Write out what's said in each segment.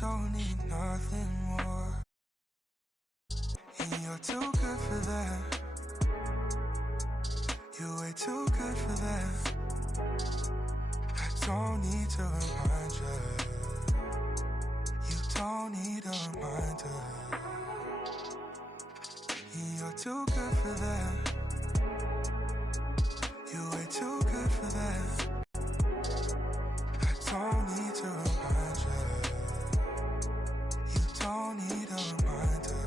don't need nothing more. And you're too good for that. You're way too good for that. I don't need to remind you. You don't need a reminder. You're too good for that. You're way too good for that. I don't need to remind you. You don't need a reminder.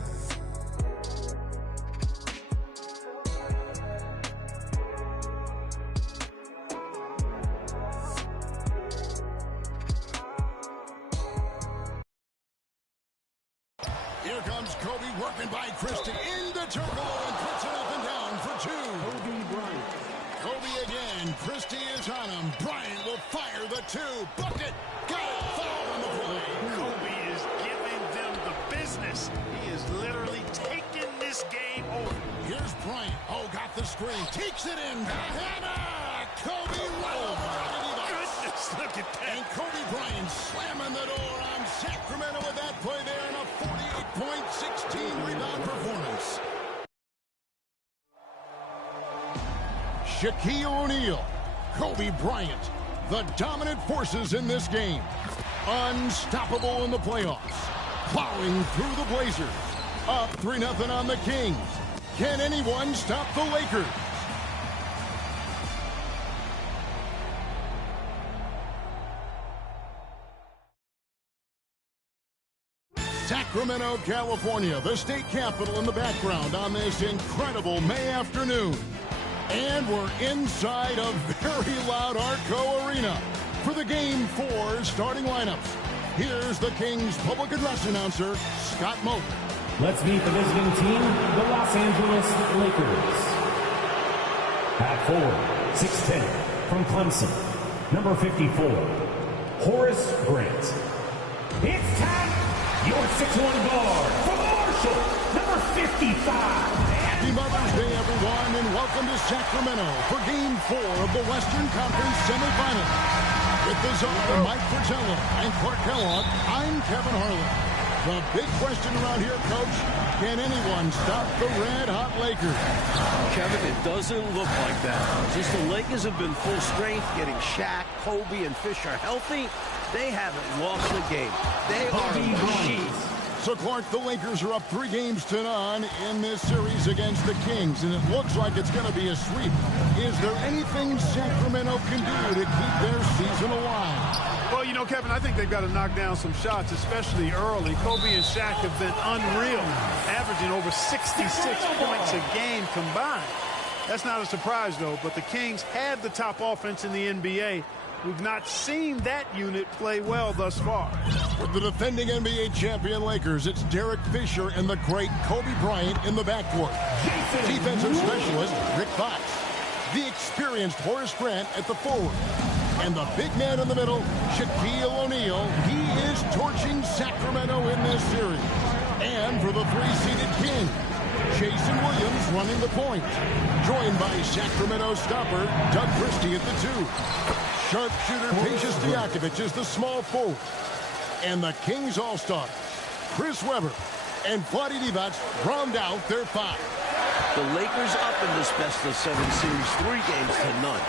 Here comes Kobe working by Christie into Turkoglu and puts it up and down for two. Kobe Bryant. Kobe again. Christie is on him. Bryant will fire the two. Bucket. Got it. Foul on the play. Kobe is giving them the business. He is literally taking this game over. Here's Bryant. Oh, got the screen. Takes it in. Hannah. Kobe right over. Goodness, look at that. And Kobe Bryant slamming the door on Sacramento with that play there in a 48-point, 16-rebound performance. Shaquille O'Neal, Kobe Bryant, the dominant forces in this game. Unstoppable in the playoffs. Plowing through the Blazers. Up 3-0 on the Kings. Can anyone stop the Lakers? Sacramento, California, the state capital in the background on this incredible May afternoon. And we're inside a very loud Arco Arena for the Game 4 starting lineups. Here's the Kings public address announcer, Scott Moak. Let's meet the visiting team, the Los Angeles Lakers. At forward, 6'10", from Clemson, number 54, Horace Grant. It's time. Your 6'1" guard from Marshall, number 55. Happy Mother's Day, everyone, and welcome to Sacramento for Game 4 of the Western Conference semifinals. With the Czar, Mike Fratello, and Clark Kellogg, I'm Kevin Harlan. The big question around here, Coach, can anyone stop the red-hot Lakers? Kevin, it doesn't look like that. Since the Lakers have been full strength, getting Shaq, Kobe, and Fisher healthy, they haven't lost the game. They are machines. So, Clark, the Lakers are up 3 games to none in this series against the Kings, and it looks like it's going to be a sweep. Is there anything Sacramento can do to keep their season alive? Well, you know, Kevin, I think they've got to knock down some shots, especially early. Kobe and Shaq have been unreal, averaging over 66 points a game combined. That's not a surprise, though, but the Kings had the top offense in the NBA. We've not seen that unit play well thus far. With the defending NBA champion Lakers, it's Derek Fisher and the great Kobe Bryant in the backcourt. Defensive specialist Rick Fox. The experienced Horace Grant at the forward. And the big man in the middle, Shaquille O'Neal. He is torching Sacramento in this series. And for the 3-seeded Kings, Jason Williams running the point. Joined by Sacramento stopper Doug Christie at the 2. Sharpshooter Pejus Diakovic is the small forward. And the Kings All-Stars, Chris Webber and Vlade Divac round out their 5. The Lakers up in this best-of-7 series, 3 games to none.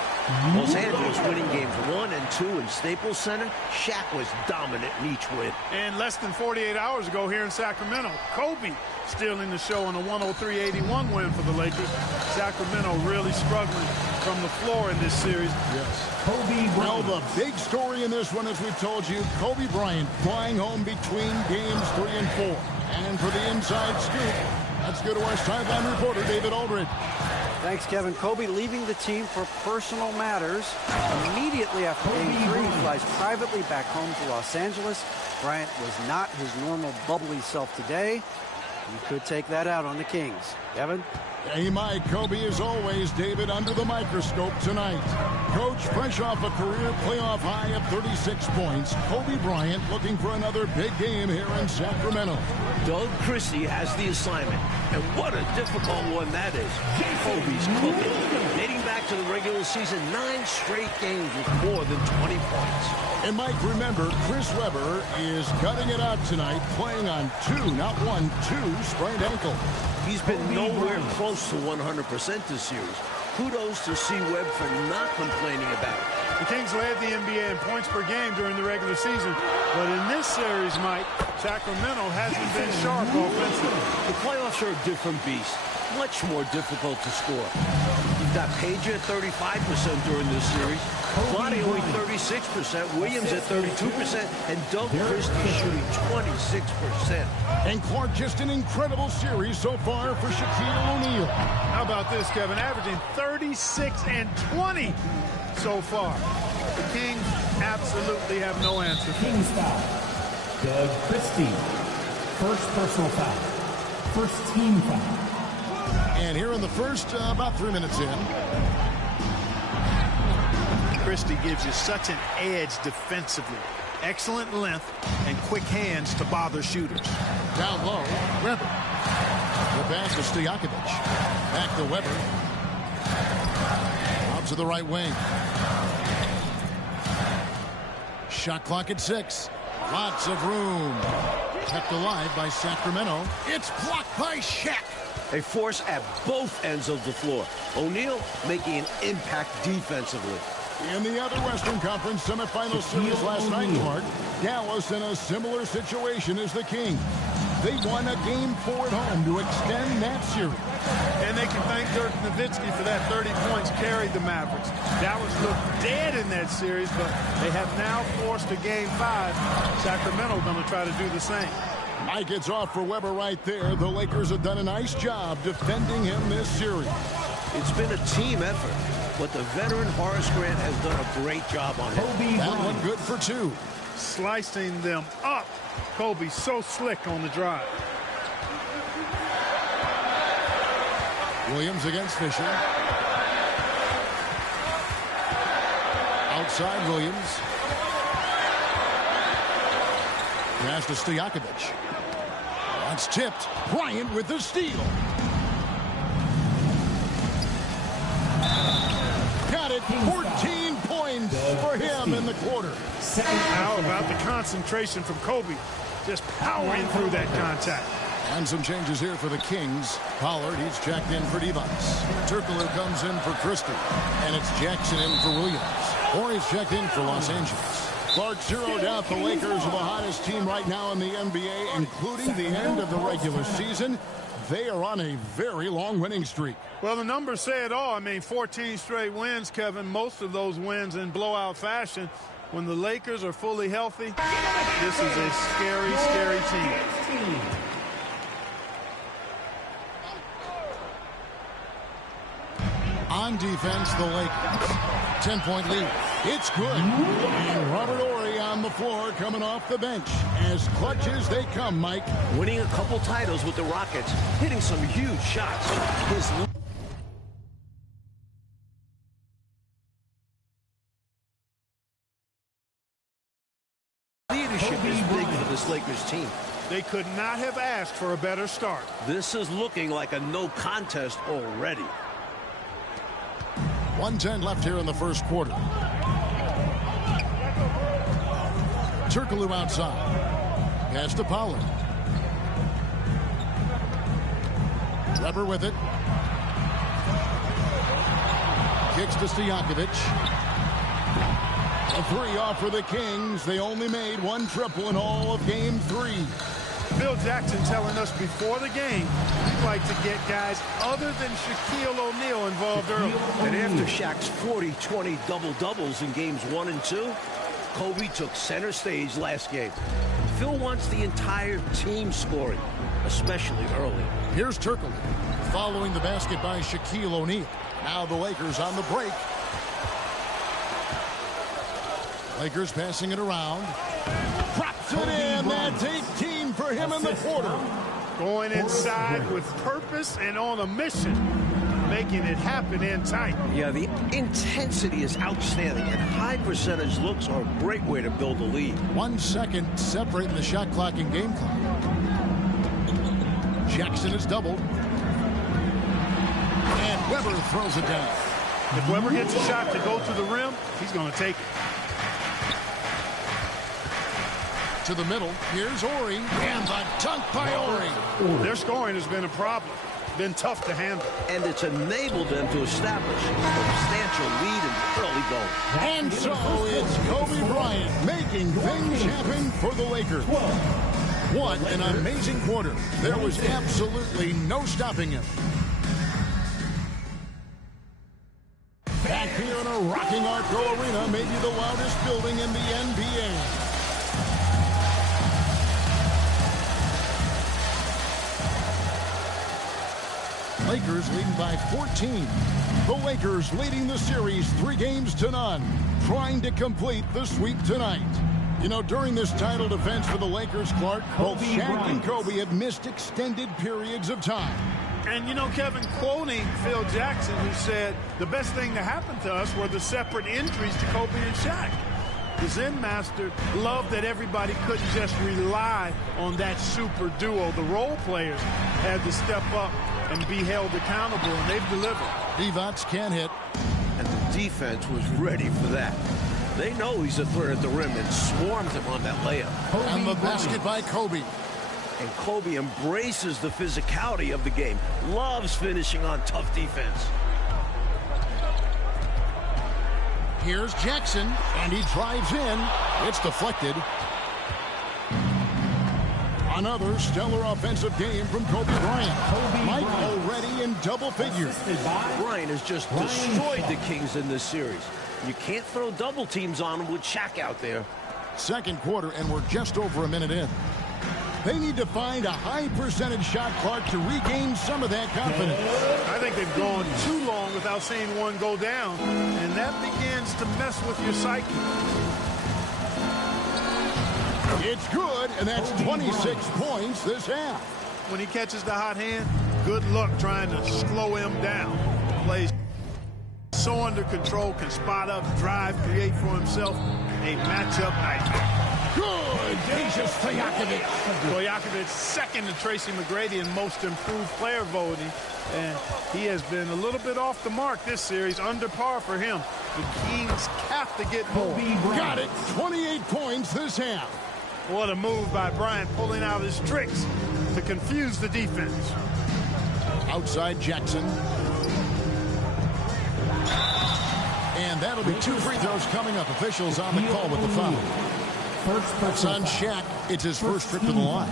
Los Angeles winning games 1 and 2 in Staples Center. Shaq was dominant in each win. And less than 48 hours ago here in Sacramento, Kobe stealing the show in a 103-81 win for the Lakers. Sacramento really struggling from the floor in this series. Yes. Kobe Bryant. Well, the big story in this one, as we've told you, Kobe Bryant flying home between games 3 and 4. And for the inside scoop, let's go to our sideline reporter, David Aldridge. Thanks, Kevin. Kobe leaving the team for personal matters. Immediately after Game 3, he flies privately back home to Los Angeles. Bryant was not his normal bubbly self today. He could take that out on the Kings. Kevin? Hey, Mike. Kobe, as always, David, under the microscope tonight. Coach, fresh off a career playoff high of 36 points, Kobe Bryant looking for another big game here in Sacramento. Doug Christie has the assignment, and what a difficult one that is. Kobe's cooking. Dating back to the regular season, 9 straight games with more than 20 points. And Mike, remember, Chris Webber is gutting it out tonight, playing on 2, not 1, 2 sprained ankle. He's been nowhere close to 100% this series. Kudos to C. Webb for not complaining about it. The Kings led the NBA in points per game during the regular season, but in this series, Mike, Sacramento hasn't been sharp offensively. The playoffs are a different beast, much more difficult to score. You've got Page at 35% during this series, Vlade only 36%, Williams at 32%, and Doug Christie shooting 26%. And Clark, just an incredible series so far for Shaquille O'Neal. How about this, Kevin? Averaging 36 and 20 so far. The Kings absolutely have no answer. Kings foul. Doug Christie. First personal foul. First team foul. And here in the first, about 3 minutes in. Christie gives you such an edge defensively. Excellent length and quick hands to bother shooters. Down low, Webber. The pass to Stojakovic. Back to Webber. Out to the right wing. Shot clock at 6. Lots of room. Kept alive by Sacramento. It's blocked by Shaq. A force at both ends of the floor. O'Neal making an impact defensively. In the other Western Conference semifinal series last night, Mark, Dallas in a similar situation as the Kings. They won a Game 4 at home to extend that series. And they can thank Dirk Nowitzki for that 30 points carried the Mavericks. Dallas looked dead in that series, but they have now forced a Game 5. Sacramento going to try to do the same. Mike, it's off for Webber right there. The Lakers have done a nice job defending him this series. It's been a team effort, but the veteran Horace Grant has done a great job on him. That one good for 2. Slicing them up. Kobe so slick on the drive. Williams against Fisher. Outside Williams. Pass to Stojakovic. That's tipped. Bryant with the steal. Got it. 14 points for him in the quarter. How about the concentration from Kobe? Just powering through that contact. And some changes here for the Kings. Pollard, he's checked in for Devos. Turkoglu comes in for Christie. And it's Jackson in for Williams. Or he's checked in for Los Angeles. Clark zeroed out the Lakers are the hottest team right now in the NBA, including the end of the regular season. They are on a very long winning streak. Well, the numbers say it all. I mean, 14 straight wins, Kevin. Most of those wins in blowout fashion. When the Lakers are fully healthy, this is a scary, scary team. On defense, the Lakers. 10-point lead. It's good. And Robert Horry on the floor coming off the bench. As clutch as they come, Mike. Winning a couple titles with the Rockets, hitting some huge shots. His leadership is big for this Lakers team. They could not have asked for a better start. This is looking like a no contest already. 1:10 left here in the first quarter. Turkoglu outside. Pass to Pollard. Webber with it. Kicks to Stojakovic. A 3 off for the Kings. They only made 1 triple in all of Game 3. Phil Jackson telling us before the game he'd like to get guys other than Shaquille O'Neal involved early. And after Shaq's 40-20 double-doubles in games 1 and 2, Kobe took center stage last game. Phil wants the entire team scoring, especially early. Here's Turkoglu following the basket by Shaquille O'Neal. Now the Lakers on the break. Lakers passing it around. Drops it in. That's 18 for him in the quarter. Going inside with purpose and on a mission, making it happen in tight. Yeah, the intensity is outstanding, and high percentage looks are a great way to build a lead. 1 second separating the shot clock and game clock. Jackson is doubled. And Webber throws it down. If Weber gets a shot to go to the rim, he's going to take it. To the middle, here's Ori, and the dunk by Ori. Their scoring has been a problem. Been tough to handle. And it's enabled them to establish a substantial lead in the early going. And so it's Kobe Bryant making things happen for the Lakers. What an amazing quarter. There was absolutely no stopping him. Back here in a rocking Arco Arena, maybe the loudest building in the NBA. Lakers leading by 14. The Lakers leading the series 3-0, trying to complete the sweep tonight. You know, during this title defense for the Lakers, Clark, both Shaq and Kobe have missed extended periods of time. And, you know, Kevin, quoting Phil Jackson, who said, the best thing that happened to us were the separate injuries to Kobe and Shaq. The Zen Master loved that everybody couldn't just rely on that super duo. The role players had to step up and be held accountable, and they've delivered. Divac can't hit. And the defense was ready for that. They know he's a threat at the rim and swarmed him on that layup. And the basket by Kobe. And Kobe embraces the physicality of the game, loves finishing on tough defense. Here's Jackson, and he drives in. It's deflected. Another stellar offensive game from Kobe Bryant. Mike already in double figures. Bryant has just destroyed the Kings in this series. You can't throw double teams on him with Shaq out there. Second quarter, and we're just over a minute in. They need to find a high percentage shot, Clark, to regain some of that confidence. I think they've gone too long without seeing one go down, and that begins to mess with your psyche. It's good, and that's 26 points this half. When he catches the hot hand, good luck trying to slow him down. Plays so under control, can spot up, drive, create for himself. A matchup nightmare. Good, Dejan Stojakovic. Stojakovic second to Tracy McGrady in most improved player voting. And he has been a little bit off the mark this series, under par for him. The Kings have to get more. Got it, 28 points this half. What a move by Bryant, pulling out his tricks to confuse the defense. Outside Jackson. And that'll be 2 free throws coming up. Officials on the call with the foul. It's on Shaq. It's his first trip to the line.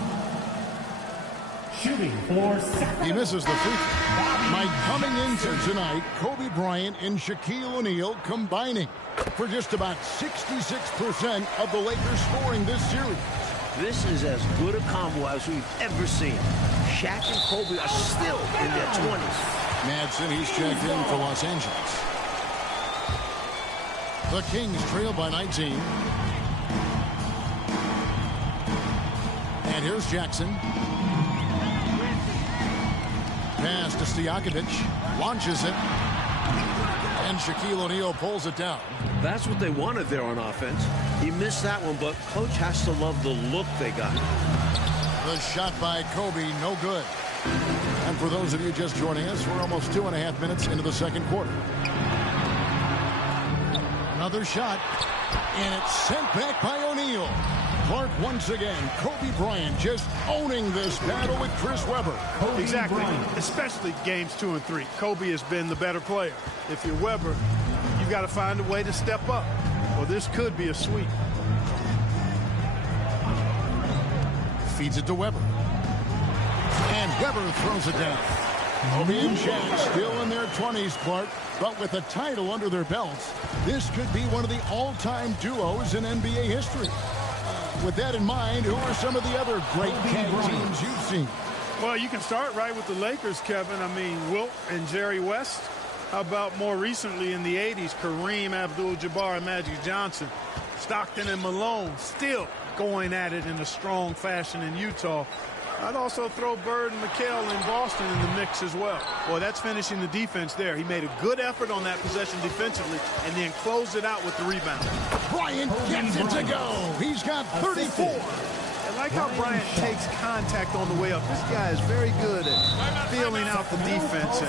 Shooting for He misses the free throw. Mike, coming into tonight, Kobe Bryant and Shaquille O'Neal combining for just about 66% of the Lakers scoring this series. This is as good a combo as we've ever seen. Shaq and Kobe are still in their 20s. Madsen, he's checked in for Los Angeles. The Kings trail by 19. And here's Jackson. Pass to Stojakovic. Launches it. And Shaquille O'Neal pulls it down. That's what they wanted there on offense. He missed that one, but coach has to love the look they got. The shot by Kobe, no good. And for those of you just joining us, we're almost 2.5 minutes into the second quarter. Another shot, and it's sent back by O'Neal. Clark, once again, Kobe Bryant just owning this battle with Chris Webber. Exactly, especially games 2 and 3. Kobe has been the better player. If you're Webber, you've got to find a way to step up, or this could be a sweep. Feeds it to Webber. And Webber throws it down. Kobe and Shaq still in their 20s, Clark, but with a title under their belts, this could be one of the all-time duos in NBA history. With that in mind, who are some of the other great tag teams you've seen? Well, you can start right with the Lakers, Kevin. I mean, Wilt and Jerry West. How about more recently in the 80s, Kareem Abdul-Jabbar and Magic Johnson. Stockton and Malone still going at it in a strong fashion in Utah. I'd also throw Bird and McHale in Boston in the mix as well. Boy, that's finishing the defense there. He made a good effort on that possession defensively and then closed it out with the rebound. Bryant gets it to go. He's got 34. And like how Bryant takes contact on the way up. This guy is very good at feeling out the defense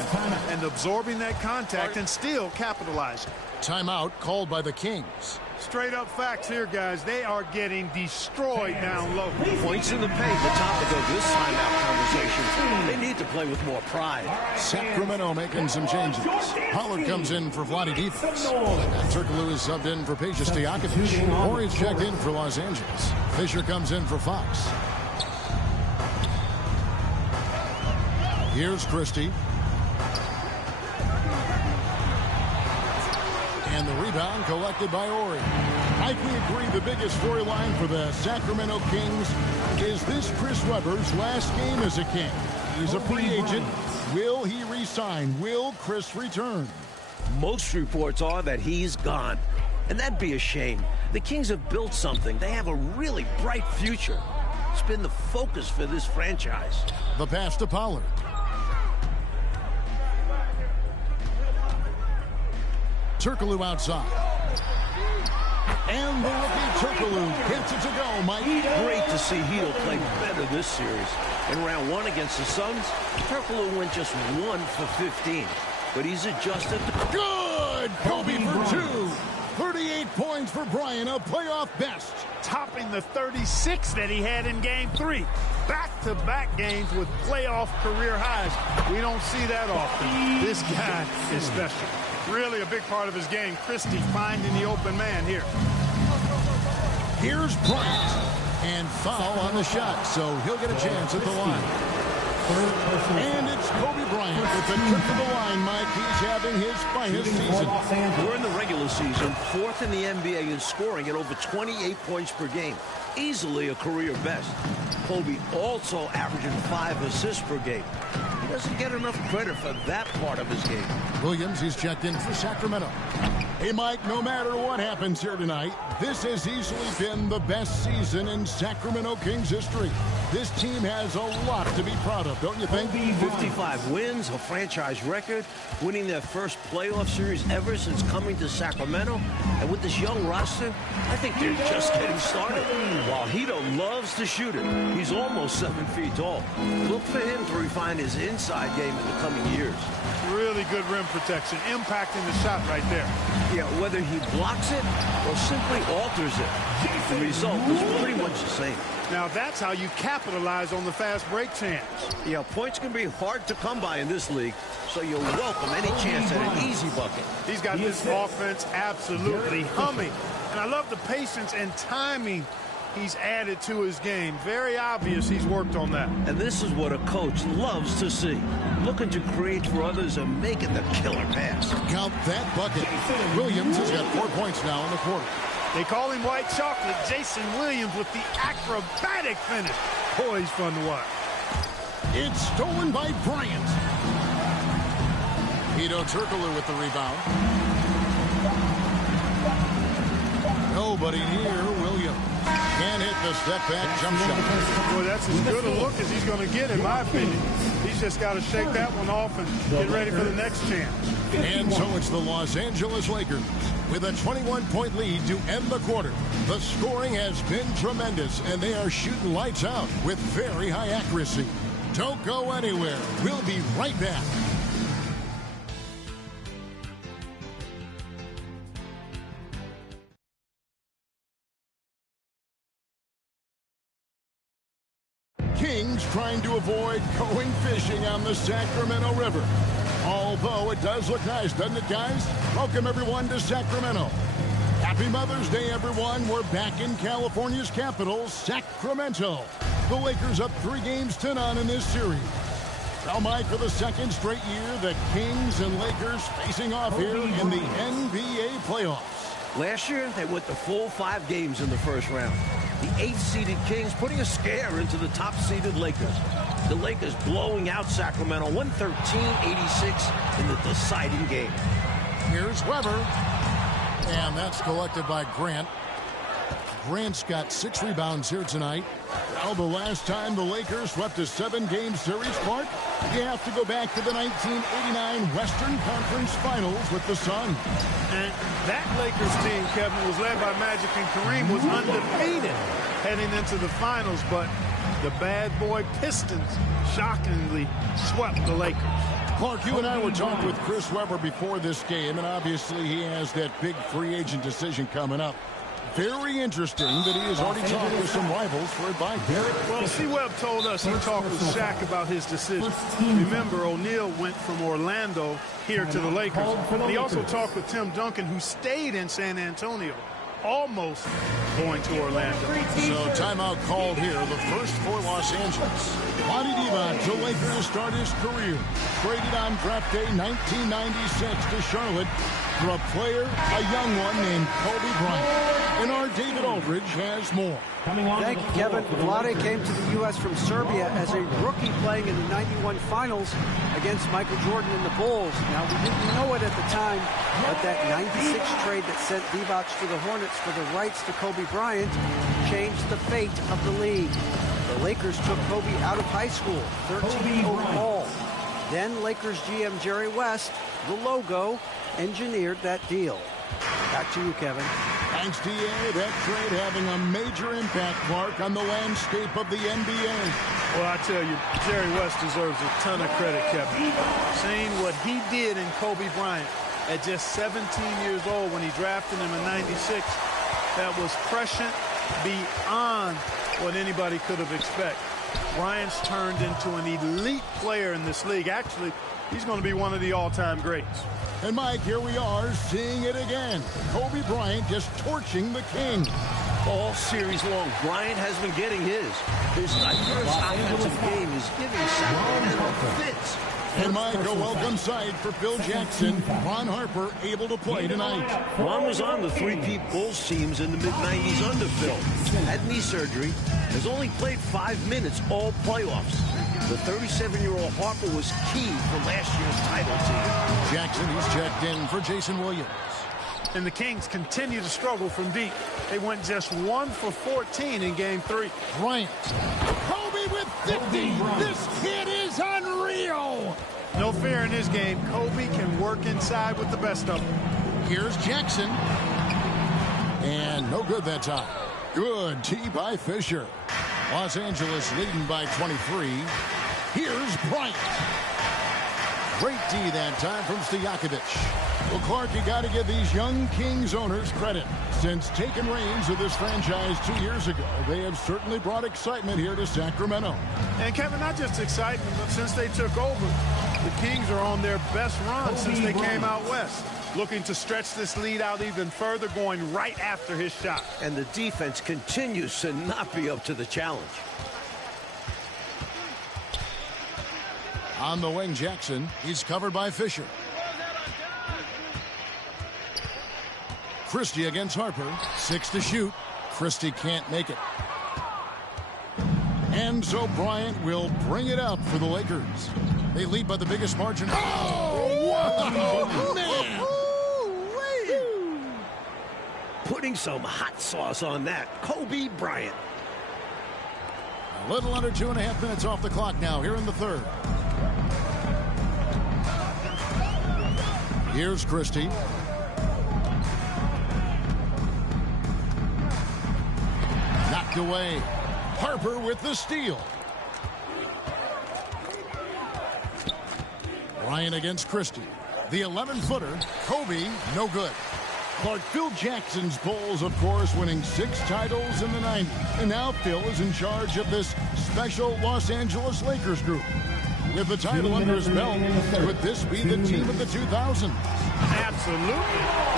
and absorbing that contact and still capitalizing. Timeout called by the Kings. Straight up facts here, guys. They are getting destroyed down low. Points in the paint, the topic of this timeout conversation. They need to play with more pride. Sacramento making some changes. Pollard comes in for Vlade defense. Turkoglu is subbed in for Peja Stojakovic. Horry's checked in for Los Angeles. Fisher comes in for Fox. Here's Christie. And the rebound collected by Horry. I can agree the biggest storyline for the Sacramento Kings is this Chris Webber's last game as a King. He's a free agent. Will he re-sign? Will Chris return? Most reports are that he's gone. And that'd be a shame. The Kings have built something. They have a really bright future. It's been the focus for this franchise. The pass to Pollard. Turkoglu outside. And the rookie Turkoglu gets it to go, Mike. Great to see Hedo play better this series. In round 1 against the Suns, Turkoglu went just 1 for 15. But he's adjusted. Good! Kobe for 2. 38 points for Bryant, a playoff best. Topping the 36 that he had in Game 3. Back-to-back games with playoff career highs. We don't see that often. This guy is special. Really a big part of his game. Christie finding the open man here. Here's Bryant. And foul on the shot, so he'll get a chance at the line. And it's Kobe Bryant with the trip to the line, Mike. He's having his finest season. During the regular season, 4th in the NBA in scoring at over 28 points per game. Easily a career best. Kobe also averaging 5 assists per game. He doesn't get enough credit for that part of his game. Williams is checked in for Sacramento. Hey, Mike, no matter what happens here tonight, this has easily been the best season in Sacramento Kings history. This team has a lot to be proud of, don't you think? 55 wins, a franchise record, winning their first playoff series ever since coming to Sacramento. And with this young roster, I think they're just getting started. While Hedo loves to shoot it, he's almost 7 feet tall. Look for him to refine his inside game in the coming years. Really good rim protection, impacting the shot right there. Yeah, whether he blocks it or simply alters it, the result is pretty much the same. Now that's how you capitalize on the fast break chance. Yeah, points can be hard to come by in this league, so you'll welcome any chance at an easy bucket. He's got this offense absolutely humming. And I love the patience and timing he's added to his game. Very obvious he's worked on that. And this is what a coach loves to see. Looking to create for others and making the killer pass. Count that bucket. Williams has got 4 points now in the quarter. They call him White Chocolate. Jason Williams with the acrobatic finish. Boy, he's fun to watch. It's stolen by Bryant. Hedo Turkoglu with the rebound. Nobody near Williams. Can't hit the step-back jump shot. Boy, that's as good a look as he's going to get, in my opinion. He's just got to shake that one off and get ready for the next chance. And so it's the Los Angeles Lakers with a 21-point lead to end the quarter. The scoring has been tremendous, and they are shooting lights out with very high accuracy. Don't go anywhere. We'll be right back. Kings trying to avoid going fishing on the Sacramento River. Although it does look nice, doesn't it, guys? Welcome, everyone, to Sacramento. Happy Mother's Day, everyone. We're back in California's capital, Sacramento. The Lakers up 3-0 in this series. Now, Mike, for the second straight year, the Kings and Lakers facing off here in the NBA playoffs. Last year, they went the full 5 games in the first round. The 8th-seeded Kings putting a scare into the top-seeded Lakers. The Lakers blowing out Sacramento 113-86 in the deciding game. Here's Webber. And that's collected by Grant. Grant's got 6 rebounds here tonight. Well, the last time the Lakers swept a 7-game series, Clark, you have to go back to the 1989 Western Conference Finals with the Sun. And that Lakers team, Kevin, was led by Magic, and Kareem was undefeated heading into the finals, but the bad boy Pistons shockingly swept the Lakers. Clark, you and I were talking with Chris Webber before this game, and obviously he has that big free agent decision coming up. Very interesting that he has already talked with some rivals for advice. Well, C-Webb told us he talked with Shaq about his decision. Remember, O'Neal went from Orlando here to the Lakers. And he also talked with Tim Duncan, who stayed in San Antonio, almost going to Orlando. So timeout called here, the first for Los Angeles. Vlade Divac, the Laker to start his career. Traded on draft day 1996 to Charlotte for a player, a young one named Kobe Bryant. And our David Aldridge has more. Thank you, Kevin. Vlade came to the U.S. from Serbia as a rookie playing in the 91 finals against Michael Jordan and the Bulls. Now, we didn't know it at the time, but that 96 trade that sent Divac to the Hornets for the rights to Kobe Bryant changed the fate of the league. The Lakers took Kobe out of high school, 13th overall. Then Lakers GM Jerry West, the logo, engineered that deal. Back to you, Kevin. Thanks, D.A. That trade having a major impact, Clark, on the landscape of the NBA. Well, I tell you, Jerry West deserves a ton of credit, Kevin. Seeing what he did in Kobe Bryant at just 17 years old when he drafted him in 96, that was prescient beyond what anybody could have expected. Bryant's turned into an elite player in this league. Actually, he's going to be one of the all-time greats. And, Mike, here we are seeing it again. Kobe Bryant just torching the King. All series long, Bryant has been getting his. His diverse offensive game is giving Sacramento fits. And, Mike, a welcome sight for Phil Jackson. Ron Harper able to play tonight. Ron was on the three-peat Bulls teams in the mid-90s under Phil. Had knee surgery. Has only played 5 minutes all playoffs. The 37-year-old Harper was key for last year's title team. Jackson, he's checked in for Jason Williams. And the Kings continue to struggle from deep. They went just 1 for 14 in Game 3. Bryant. Kobe with 50. This kid is unreal. No fear in this game. Kobe can work inside with the best of them. Here's Jackson. And no good that time. Good tee by Fisher. Los Angeles leading by 23. Here's Bryant. Great D that time from Stojakovic. Well, Clark, you got to give these young Kings owners credit. Since taking reins of this franchise 2 years ago, they have certainly brought excitement here to Sacramento. And, Kevin, not just excitement, but since they took over, the Kings are on their best run since they came out west. Looking to stretch this lead out even further, going right after his shot. And the defense continues to not be up to the challenge. On the wing, Jackson. He's covered by Fisher. Christie against Harper. 6 to shoot. Christie can't make it. And so Bryant will bring it up for the Lakers. They lead by the biggest margin. Oh, man! Putting some hot sauce on that. Kobe Bryant. A little under 2.5 minutes off the clock now here in the third. Here's Christie. Knocked away. Harper with the steal. Bryant against Christie. The 11-footer. Kobe, no good. Clark, Phil Jackson's Bulls, of course, winning 6 titles in the 90s. And now Phil is in charge of this special Los Angeles Lakers group. With the title under his belt, could this be the team of the 2000s? Absolutely.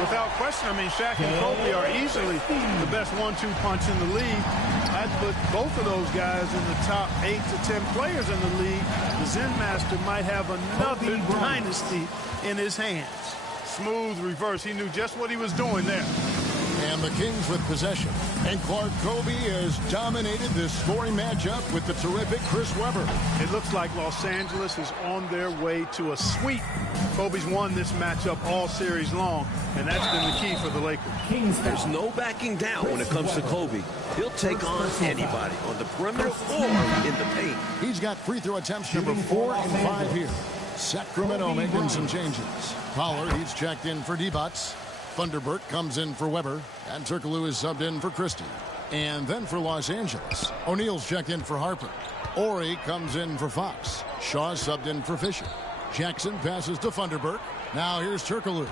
Without question. I mean, Shaq and Kobe are easily the best 1-2 punch in the league. I'd put both of those guys in the top 8 to 10 players in the league. The Zen Master might have another dynasty in his hands. Smooth reverse. He knew just what he was doing there. And the Kings with possession. And Clark Kobe has dominated this scoring matchup with the terrific Chris Webber. It looks like Los Angeles is on their way to a sweep. Kobe's won this matchup all series long, and that's been the key for the Lakers. There's no backing down when it comes to Kobe. He'll take on anybody on the perimeter or in the paint. He's got free throw attempts number 4 and 5 here. Sacramento making some changes. Pollard, he's checked in for D-Buts. Thunderbird comes in for Weber, and Turkoglu is subbed in for Christie. And then for Los Angeles, O'Neal's checked in for Harper. Ori comes in for Fox. Shaw subbed in for Fisher. Jackson passes to Thunderbird. Now here's Turkoglu.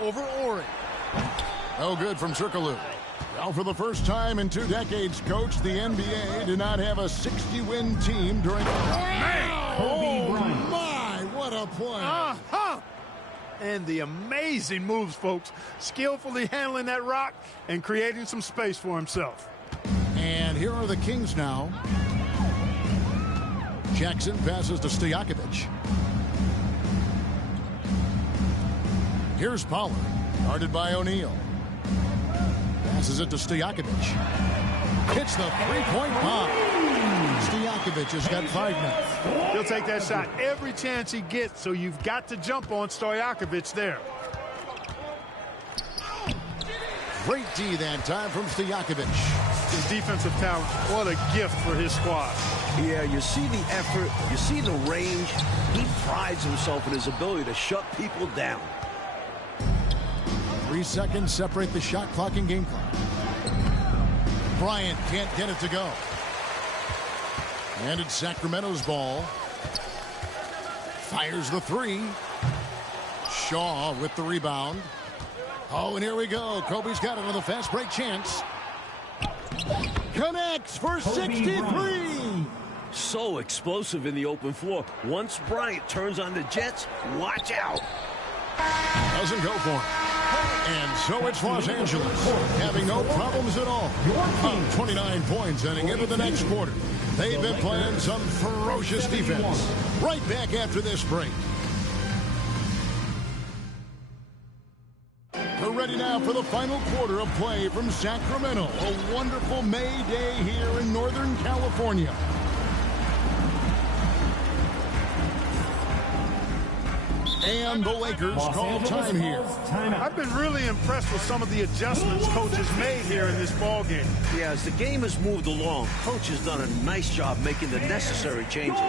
Over Ori. No good from Turkoglu. Well, for the first time in 2 decades, Coach, the NBA did not have a 60-win team during... Oh, my, what a play. And the amazing moves, folks. Skillfully handling that rock and creating some space for himself. And here are the Kings now. Jackson passes to Stojakovic. Here's Pollard, guarded by O'Neal. Passes it to Stojakovic. Hits the three-point bomb. Stojakovic has got 5 now. He'll take that shot every chance he gets, so you've got to jump on Stojakovic there. Great D that time from Stojakovic. His defensive talent, what a gift for his squad. Yeah, you see the effort, you see the range. He prides himself in his ability to shut people down. 3 seconds separate the shot clock and game clock. Bryant can't get it to go. And it's Sacramento's ball. Fires the 3. Shaw with the rebound. Oh, and here we go. Kobe's got another fast break chance. Connects for 63. So explosive in the open floor. Once Bryant turns on the Jets, watch out. Doesn't go for it. And so it's Los Angeles having no problems at all. Up 29 points heading into the next quarter. They've been playing some ferocious defense. Right back after this break. We're ready now for the final quarter of play from Sacramento. A wonderful May day here in Northern California. And the Lakers call time here. I've been really impressed with some of the adjustments Coach has made here in this ball game. Yeah, as the game has moved along, Coach has done a nice job making the necessary changes.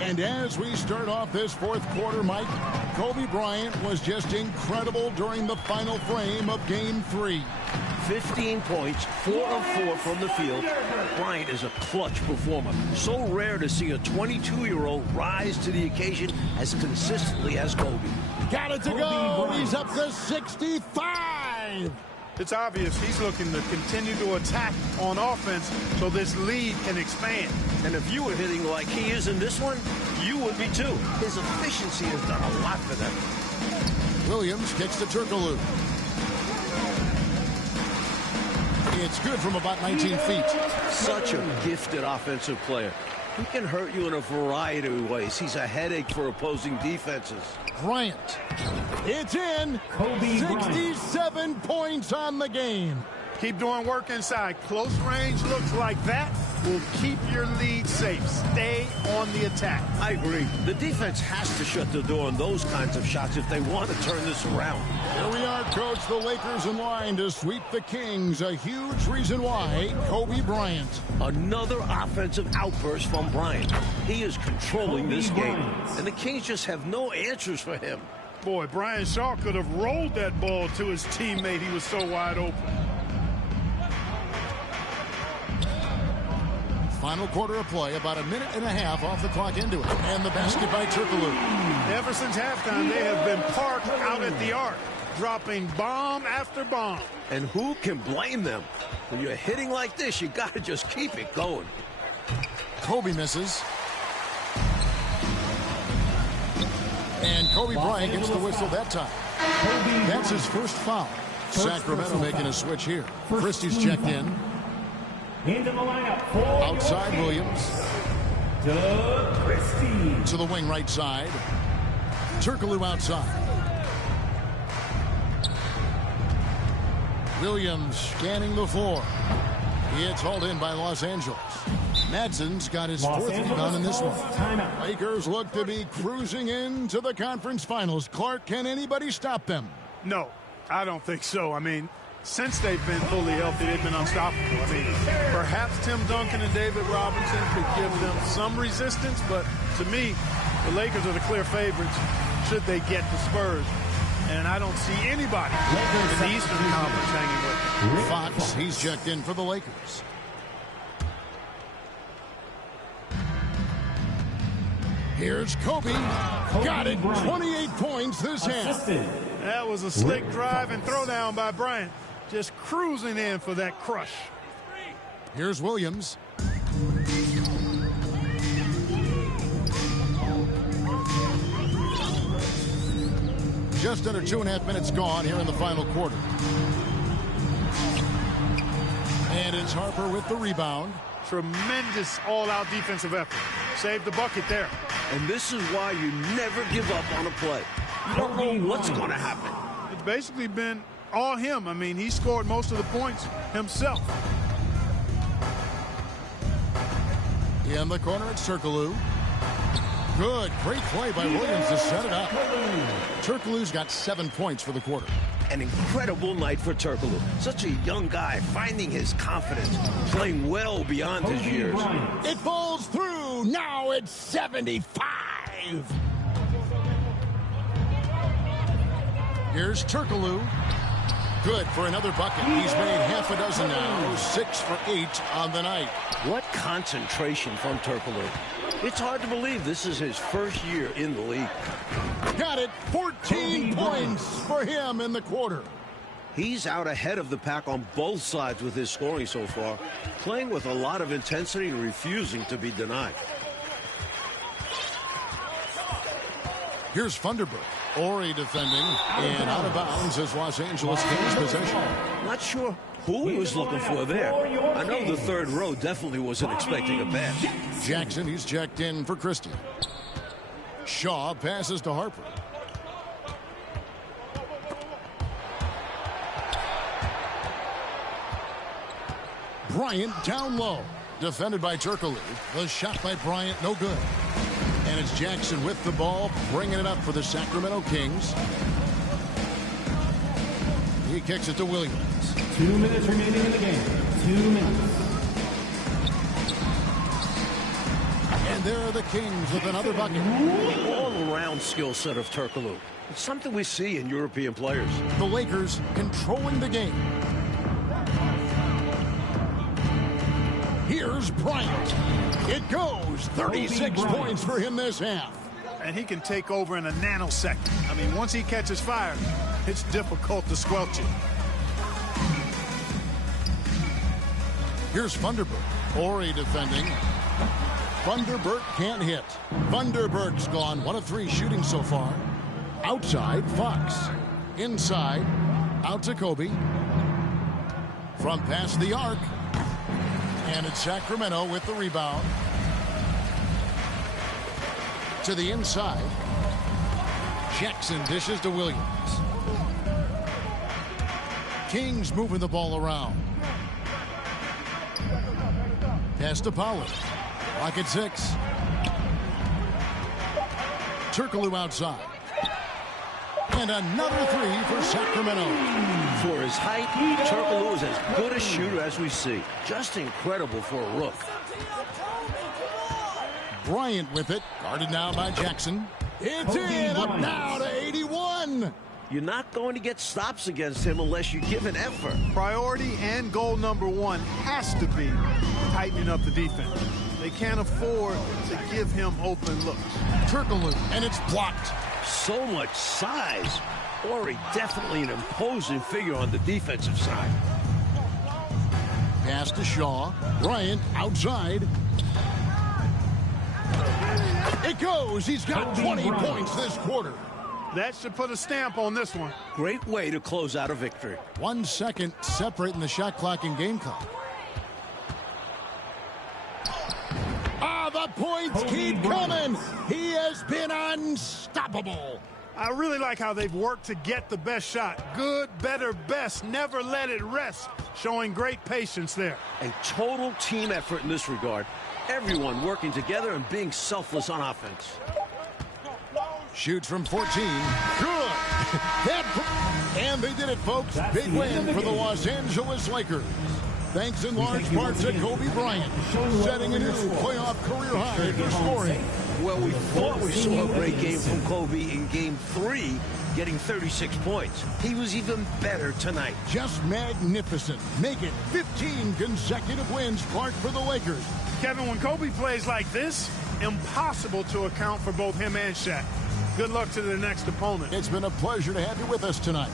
And as we start off this 4th quarter, Mike, Kobe Bryant was just incredible during the final frame of Game 3. 15 points, 4 of 4 from the field. Bryant is a clutch performer. So rare to see a 22-year-old rise to the occasion as consistently as Kobe. Got it to go. He's up to 65. It's obvious he's looking to continue to attack on offense so this lead can expand. And if you were hitting like he is in this one, you would be too. His efficiency has done a lot for them. Williams kicks to Turkoglu. It's good from about 19 feet. Such a gifted offensive player. He can hurt you in a variety of ways. He's a headache for opposing defenses. Bryant. It's in. Kobe 67 points on the game. Keep doing work inside. Close range looks like that will keep your lead safe. Stay on the attack. I agree. The defense has to shut the door on those kinds of shots if they want to turn this around. Here we are, Coach. The Lakers in line to sweep the Kings. A huge reason why, Kobe Bryant. Another offensive outburst from Bryant. He is controlling this game, and the Kings just have no answers for him. Boy, Brian Shaw could have rolled that ball to his teammate. He was so wide open. Final quarter of play, about a minute and a half off the clock into it. And the basket by Turkoglu. Ever since halftime, they have been parked out at the arc, dropping bomb after bomb. And who can blame them? When you're hitting like this, you got to just keep it going. Kobe misses. And Kobe Bryant gets the whistle that time. That's his first foul. Sacramento making a switch here. Christie's checked in. Into the lineup for Outside Williams. Doug Christie. To the wing right side. Turkoglu outside. Williams scanning the floor. It's hauled in by Los Angeles. Madsen's got his fourth rebound in this one. Timeout. Lakers look to be cruising into the conference finals. Clark, can anybody stop them? No, I don't think so. I mean, since they've been fully healthy, they've been unstoppable. I mean, perhaps Tim Duncan and David Robinson could give them some resistance, but to me, the Lakers are the clear favorites should they get the Spurs. And I don't see anybody in the Eastern Conference hanging with them. Fox, he's checked in for the Lakers. Here's Kobe. Got it. 28 points this half. That was a slick drive and throwdown by Bryant. Just cruising in for that crush. Here's Williams. Just under 2.5 minutes gone here in the final quarter. And it's Harper with the rebound. Tremendous all-out defensive effort. Saved the bucket there. And this is why you never give up on a play. You don't know what's going to happen. It's basically been all him. I mean, he scored most of the points himself. In the corner, it's Turkoglu. Good, great play by Williams to set it up. Turkoglu's got 7 points for the quarter. An incredible night for Turkoglu. Such a young guy, finding his confidence, playing well beyond his years. It falls through. Now it's 75. Here's Turkoglu. Good for another bucket. He's made half a dozen now. 6 for 8 on the night. What concentration from Turkoglu. It's hard to believe this is his first year in the league. Got it. 14 points for him in the quarter. He's out ahead of the pack on both sides with his scoring so far, playing with a lot of intensity and refusing to be denied. Here's Funderburk. Ori defending, and out of bounds as Los Angeles Kings possession. Not sure who he was looking for there. I know the third row definitely wasn't expecting a pass. Jackson, he's checked in for Christie. Shaw passes to Harper. Bryant down low. Defended by Turkoglu. The shot by Bryant, no good. And it's Jackson with the ball, bringing it up for the Sacramento Kings. He kicks it to Williams. 2 minutes remaining in the game. 2 minutes. And there are the Kings with another bucket. All-around skill set of Turkoglu. It's something we see in European players. The Lakers controlling the game. Here's Bryant. It goes. 36 points for him this half. And he can take over in a nanosecond. I mean, once he catches fire, it's difficult to squelch it. Here's Funderburk. Ori defending. Funderburk can't hit. Funderburk's gone 1 of 3 shooting so far. Outside, Fox. Inside, out to Kobe. From past the arc. And it's Sacramento with the rebound. To the inside. Jackson dishes to Williams. Kings moving the ball around. Pass to Pollard. Lock at 6. Turkoglu outside. And another 3 for Sacramento. For his height, Turkoglu is as good a shooter as we see. Just incredible for a rook. Bryant with it. Guarded now by Jackson. It's in. Up now to 81. You're not going to get stops against him unless you give an effort. Priority and goal number 1 has to be tightening up the defense. They can't afford to give him open looks. Turkoglu, and it's blocked. So much size. Ori definitely an imposing figure on the defensive side. Pass to Shaw. Bryant outside. It goes. He's got 20 points this quarter. That should put a stamp on this one. Great way to close out a victory. 1 second separating the shot clock and game clock. buckets keep coming. He has been unstoppable. I really like how they've worked to get the best shot. Good, better, best. Never let it rest. Showing great patience there. A total team effort in this regard. Everyone working together and being selfless on offense. Shoots from 14. Good. And they did it, folks. Big win for the Los Angeles Lakers. Thanks in large part to Kobe Bryant, setting a new playoff career high for scoring. Well, we thought we saw a great game from Kobe in Game 3, getting 36 points. He was even better tonight. Just magnificent. Make it 15 consecutive wins, Clark, for the Lakers. Kevin, when Kobe plays like this, impossible to account for both him and Shaq. Good luck to the next opponent. It's been a pleasure to have you with us tonight.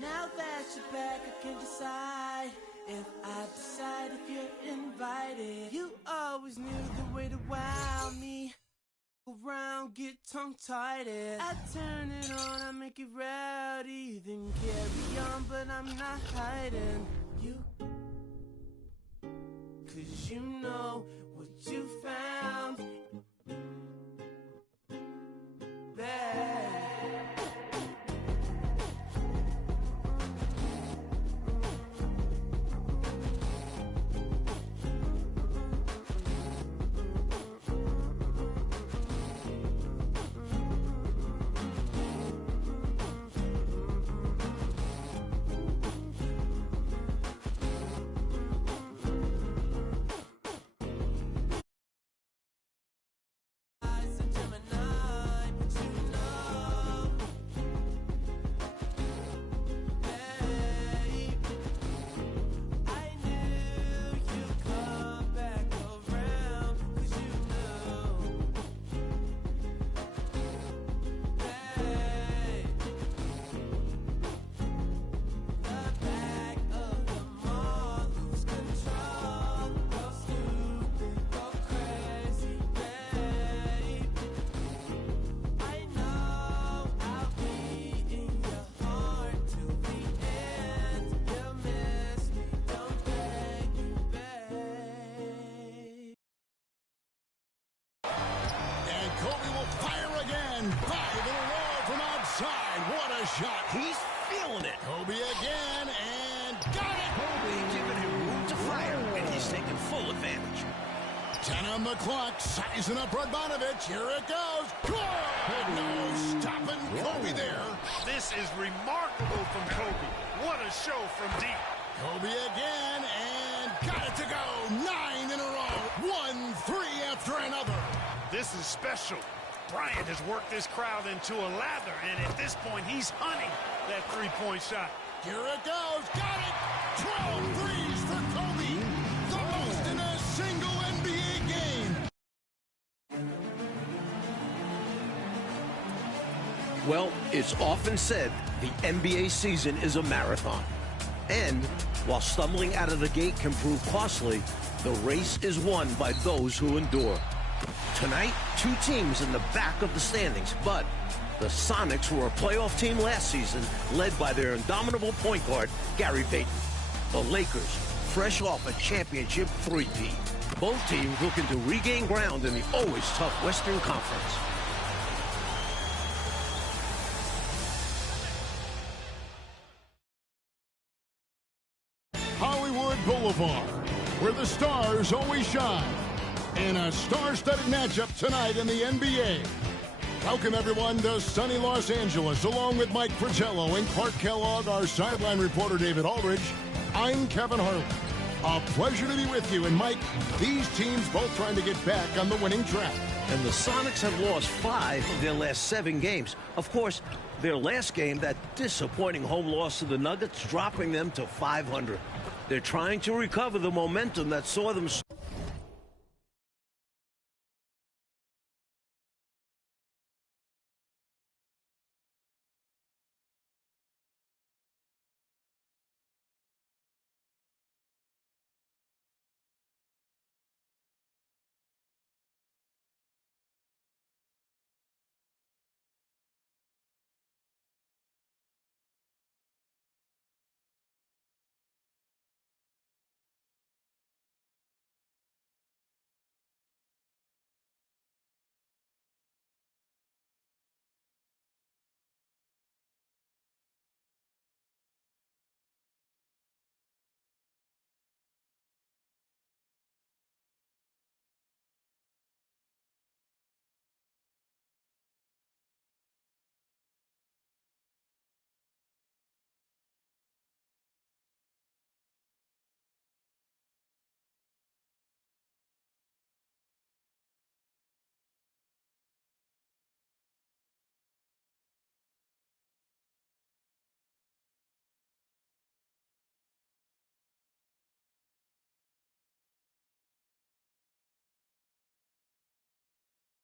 Now that you're back, I can decide if I decide if you're invited. You always knew the way to wow me. Around, get tongue-tied. I turn it on, I make it rowdy. Then carry on, but I'm not hiding. You, 'cause you know what you found. Bad. Shot. He's feeling it. Kobe again, and got it. Kobe giving him room to fire, and he's taking full advantage. 10 on the clock, sizing up Radmanovich. Here it goes. Good. No stopping Kobe there. This is remarkable from Kobe. What a show from deep. Kobe again, and got it to go. 9 in a row. 1-3 after another. This is special. Bryant has worked this crowd into a lather, and at this point, he's hunting that three-point shot. Here it goes. Got it. 12 threes for Kobe. The most in a single NBA game. Well, it's often said the NBA season is a marathon. And while stumbling out of the gate can prove costly, the race is won by those who endure. Tonight, two teams in the back of the standings, but the Sonics were a playoff team last season, led by their indomitable point guard, Gary Payton. The Lakers, fresh off a championship three-peat. Both teams looking to regain ground in the always tough Western Conference. Hollywood Boulevard, where the stars always shine. In a star-studded matchup tonight in the NBA. Welcome, everyone, to sunny Los Angeles. Along with Mike Fratello and Clark Kellogg, our sideline reporter David Aldridge, I'm Kevin Harlan. A pleasure to be with you. And, Mike, these teams both trying to get back on the winning track. And the Sonics have lost 5 of their last 7 games. Of course, their last game, that disappointing home loss to the Nuggets, dropping them to 500. They're trying to recover the momentum that saw them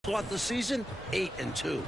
Start the season 8-2.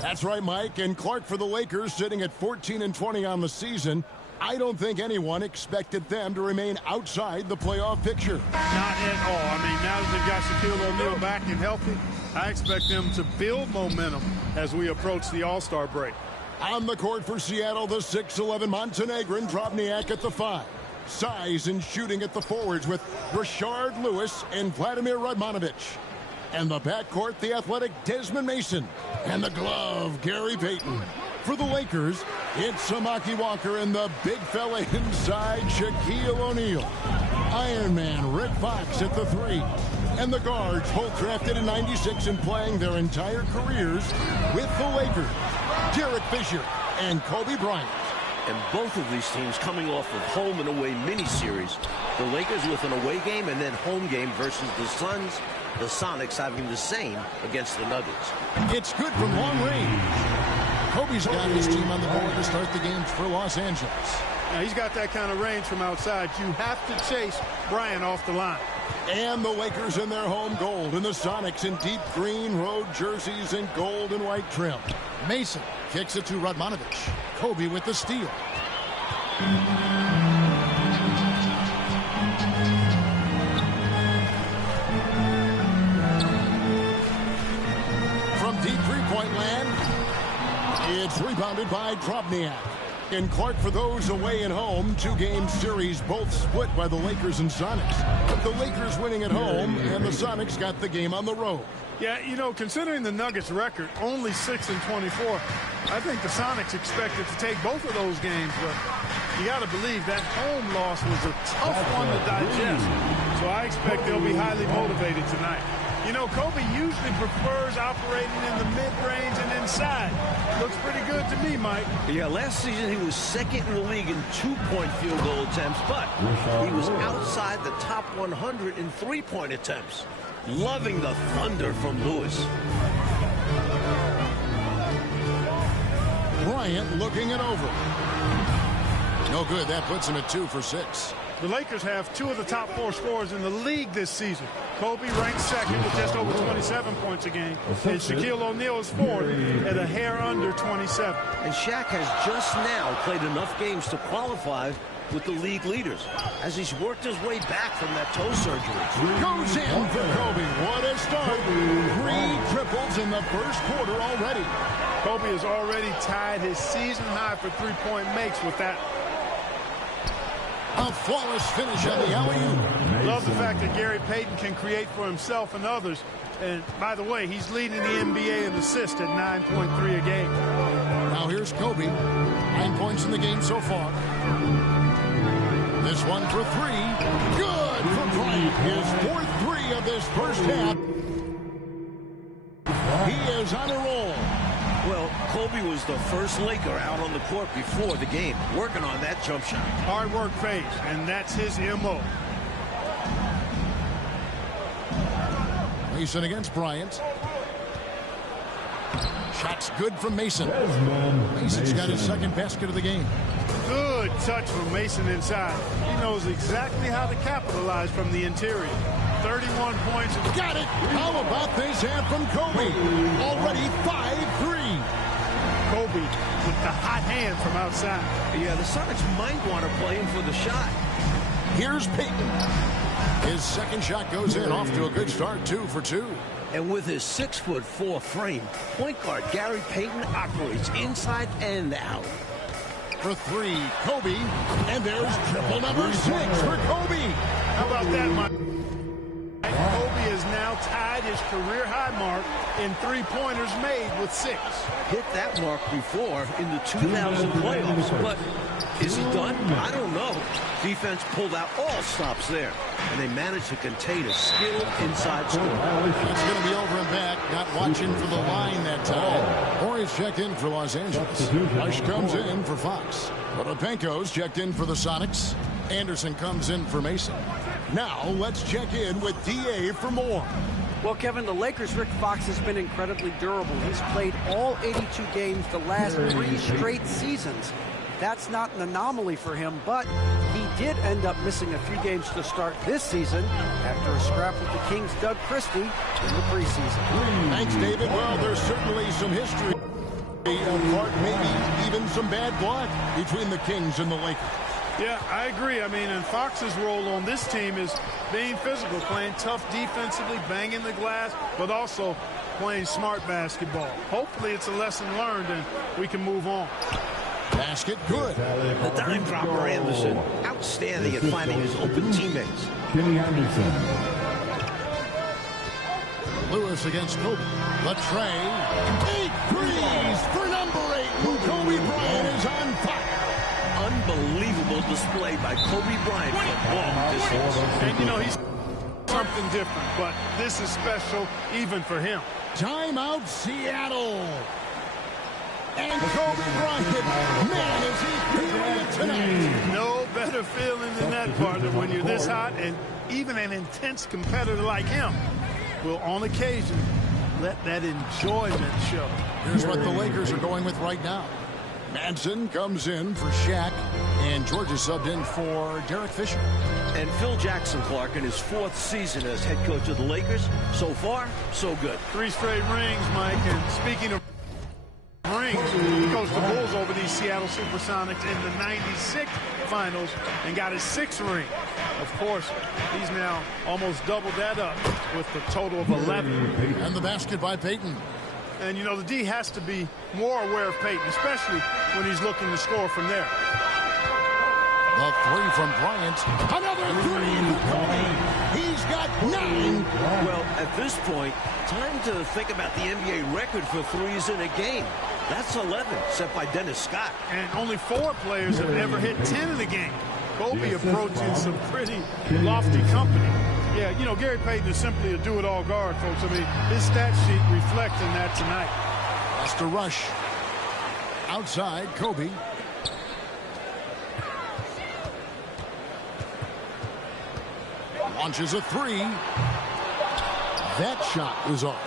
That's right, Mike. And Clark for the Lakers sitting at 14-20 on the season. I don't think anyone expected them to remain outside the playoff picture. Not at all. I mean, now that they've got Shaquille O'Neal back and healthy, I expect them to build momentum as we approach the All-Star break. On the court for Seattle, the 6'11" Montenegrin, Drobniak at the 5. Size and shooting at the forwards with Rashard Lewis and Vladimir Radmanovic. And the backcourt, the athletic Desmond Mason. And the glove, Gary Payton. For the Lakers, it's Samaki Walker and the big fella inside, Shaquille O'Neal. Iron Man Rick Fox at the 3. And the guards, both drafted in '96 and playing their entire careers with the Lakers, Derek Fisher and Kobe Bryant. And both of these teams coming off of home and away mini-series. The Lakers with an away game and then home game versus the Suns. The Sonics having the same against the Nuggets. It's good from long range. Kobe's got his team on the board to start the games for Los Angeles. Now, he's got that kind of range from outside. You have to chase Bryant off the line. And the Lakers in their home gold, and the Sonics in deep green road jerseys and gold and white trim. Mason kicks it to Radmanovic. Kobe with the steal. From deep three-point land, it's rebounded by Drobniak. And Clark for those away and home. 2-game series, both split by the Lakers and Sonics. But the Lakers winning at home, and the Sonics got the game on the road. Yeah, you know, considering the Nuggets record, only 6-24, I think the Sonics expected to take both of those games, but you got to believe that home loss was a tough one to digest. So I expect they'll be highly motivated tonight. You know, Kobe usually prefers operating in the mid-range and inside. Looks pretty good to me, Mike. Yeah, last season he was second in the league in 2-point field goal attempts, but he was outside the top 100 in 3-point attempts. Loving the thunder from Lewis. Bryant looking it over. No good. That puts him at 2 for 6. The Lakers have 2 of the top 4 scorers in the league this season. Kobe ranked second with just over 27 points a game. And Shaquille O'Neal is fourth at a hair under 27. And Shaq has just now played enough games to qualify with the league leaders as he's worked his way back from that toe surgery. Goes in for Kobe. What a start. 3 triples in the first quarter already. Kobe has already tied his season high for 3-point makes with that. A flawless finish on the alley-oop. Love the fact that Gary Payton can create for himself and others. And by the way, he's leading the NBA in assists at 9.3 a game. Now here's Kobe. 9 points in the game so far. This one for 3. Good for Bryant. His 4th 3 of this first half. He is on a roll. Well, Kobe was the first Laker out on the court before the game, working on that jump shot. Hard work pays, and that's his M.O. Mason against Bryant. Shot's good from Mason. Mason's got his second basket of the game. Good touch from Mason inside. He knows exactly how to capitalize from the interior. 31 points. Got it. How about this half from Kobe? Already 5-3. Kobe with the hot hand from outside. Yeah, the Sonics might want to play him for the shot. Here's Payton. His second shot goes in, off to a good start, 2 for 2. And with his 6'4" frame, point guard Gary Payton operates inside and out. For 3, Kobe. And there's triple number 6 for Kobe. How about that, Mike? Kobe has now tied his career high mark in 3-pointers made with 6. Hit that mark before in the 2000 playoffs, but is he done? I don't know. Defense pulled out all stops there, and they managed to contain a skilled inside score. It's going to be over and back. Not watching for the line that time. Horry's checked in for Los Angeles. Rush comes in for Fox. Potapenko's checked in for the Sonics. Anderson comes in for Mason. Now let's check in with D.A. for more. Well, Kevin, the Lakers' Rick Fox has been incredibly durable. He's played all 82 games the last 3 straight seasons. That's not an anomaly for him, but he did end up missing a few games to start this season after a scrap with the Kings' Doug Christie in the preseason. Thanks, David. Well, there's certainly some history, maybe even some bad blood between the Kings and the Lakers. Yeah, I agree. I mean, and Fox's role on this team is being physical, playing tough defensively, banging the glass, but also playing smart basketball. Hopefully it's a lesson learned and we can move on. Basket good. The dime dropper Anderson, outstanding at finding his open teammates. Kenny Anderson. Lewis against Kobe. The tray. 8 threes for number 8. Kobe Bryant is on fire. Unbelievable display by Kobe Bryant from long distance. And, you know, he's something different, but this is special even for him. Timeout, Seattle. And Kobe Bryant, man, is he feeling it tonight. No better feeling than that, partner, when you're this hot, and even an intense competitor like him will, on occasion, let that enjoyment show. Here's what the Lakers are going with right now. Manson comes in for Shaq, and George is subbed in for Derek Fisher. And Phil Jackson, Clark, in his 4th season as head coach of the Lakers. So far, so good. 3 straight rings, Mike, and speaking of rings, he coached the Bulls over these Seattle Supersonics in the '96 finals and got his 6th ring. Of course, he's now almost doubled that up with the total of 11. And the basket by Payton. And, you know, the D has to be more aware of Payton, especially when he's looking to score from there. The 3 from Bryant. Another 3 for Kobe. He's got 9. Well, at this point, time to think about the NBA record for threes in a game. That's 11, set by Dennis Scott. And only 4 players have ever hit 10 in a game. Kobe approaching some pretty lofty company. Yeah, you know, Gary Payton is simply a do-it-all guard, folks. I mean, his stat sheet reflecting that tonight. Has to rush. Outside, Kobe. Launches a 3. That shot is off.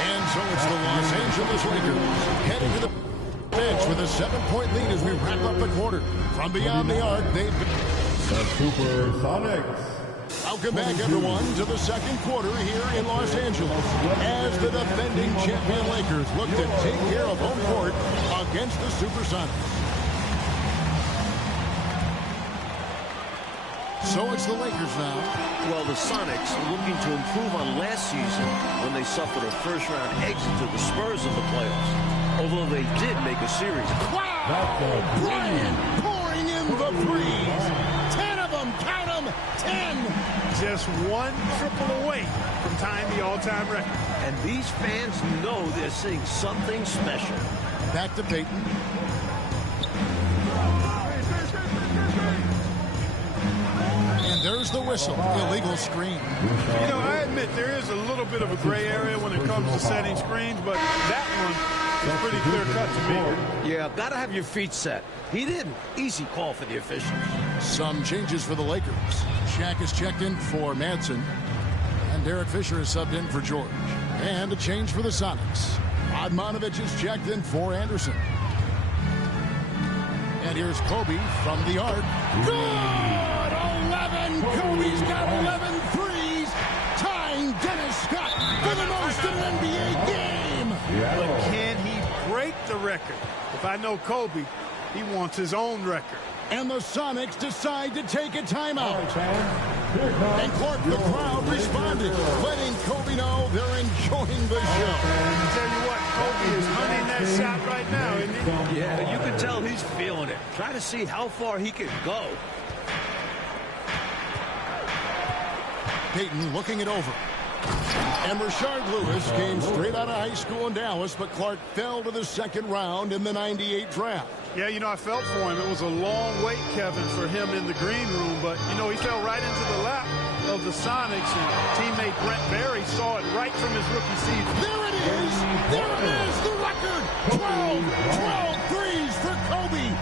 And so it's the Los Angeles Lakers heading to the bench with a 7-point lead as we wrap up the quarter. From beyond the arc, they've been... The Supersonics. Welcome back, everyone, to the second quarter here in Los Angeles as the defending champion Lakers look to take care of home court against the Supersonics. So it's the Lakers now. Well, the Sonics looking to improve on last season when they suffered a first-round exit to the Spurs in the playoffs. Although they did make a series. Wow! Bryant pouring in the threes. 10 of them, count them, 10. Just 1 triple away from tying the all-time record. And these fans know they're seeing something special. Back to Payton. And there's the whistle. Illegal screen. You know, I admit there is a little bit of a gray area when it comes to setting screens, but that one is pretty clear-cut to me. Yeah, gotta have your feet set. He didn't. Easy call for the officials. Some changes for the Lakers. Shaq is checked in for Madsen. And Derek Fisher is subbed in for George. And a change for the Sonics. Radmanovich is checked in for Anderson. And here's Kobe from the arc. Good! 11! Kobe's got 11 threes! Tying Dennis Scott for the most in an NBA game! But can he break the record? If I know Kobe, he wants his own record. And the Sonics decide to take a timeout. And Clark, the crowd responded, letting Kobe know they're enjoying the show. I tell you what, Kobe is hunting that shot right now, isn't he? Yeah, you can tell he's feeling it. Trying to see how far he can go. Payton looking it over. And Rashard Lewis came straight out of high school in Dallas, but Clark fell to the second round in the '98 draft. Yeah, you know, I felt for him. It was a long wait, Kevin, for him in the green room, but, you know, he fell right into the lap of the Sonics, and teammate Brent Barry saw it right from his rookie season. There it is! There it is! The record! 12 threes for Kobe!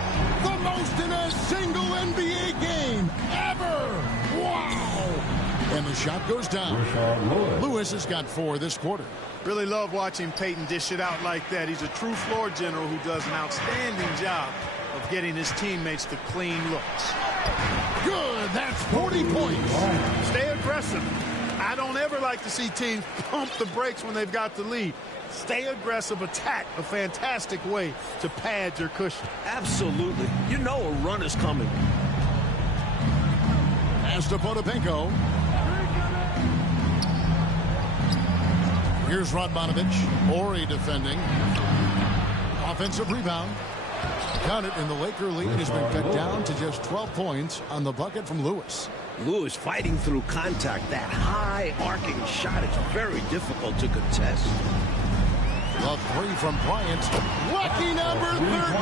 The most in a single NBA game ever! Wow! And the shot goes down. Lewis has got 4 this quarter. Really love watching Payton dish it out like that. He's a true floor general who does an outstanding job of getting his teammates the clean looks. Good. That's 40 points. Stay aggressive. I don't ever like to see teams pump the brakes when they've got the lead. Stay aggressive, attack, a fantastic way to pad your cushion. Absolutely. You know a run is coming. Pass to Potapenko. Here's Radmanovich. Ori defending. Offensive rebound. Count it, and the Laker lead has been cut down to just 12 points on the bucket from Lewis. Lewis fighting through contact. That high arcing shot is very difficult to contest. The three from Bryant. Lucky number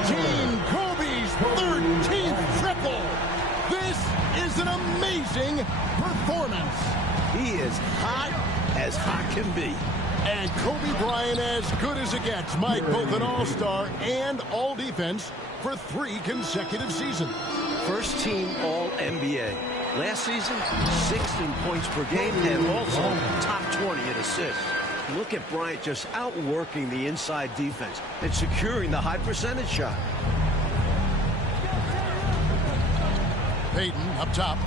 13. Kobe's 13th triple. This is an amazing performance. He is hot as hot can be. And Kobe Bryant as good as it gets. Mike, both an all-star and all-defense for 3 consecutive seasons. First team All-NBA. Last season, 6th in points per game and also top 20 in assists. Look at Bryant just outworking the inside defense and securing the high percentage shot. Payton up top.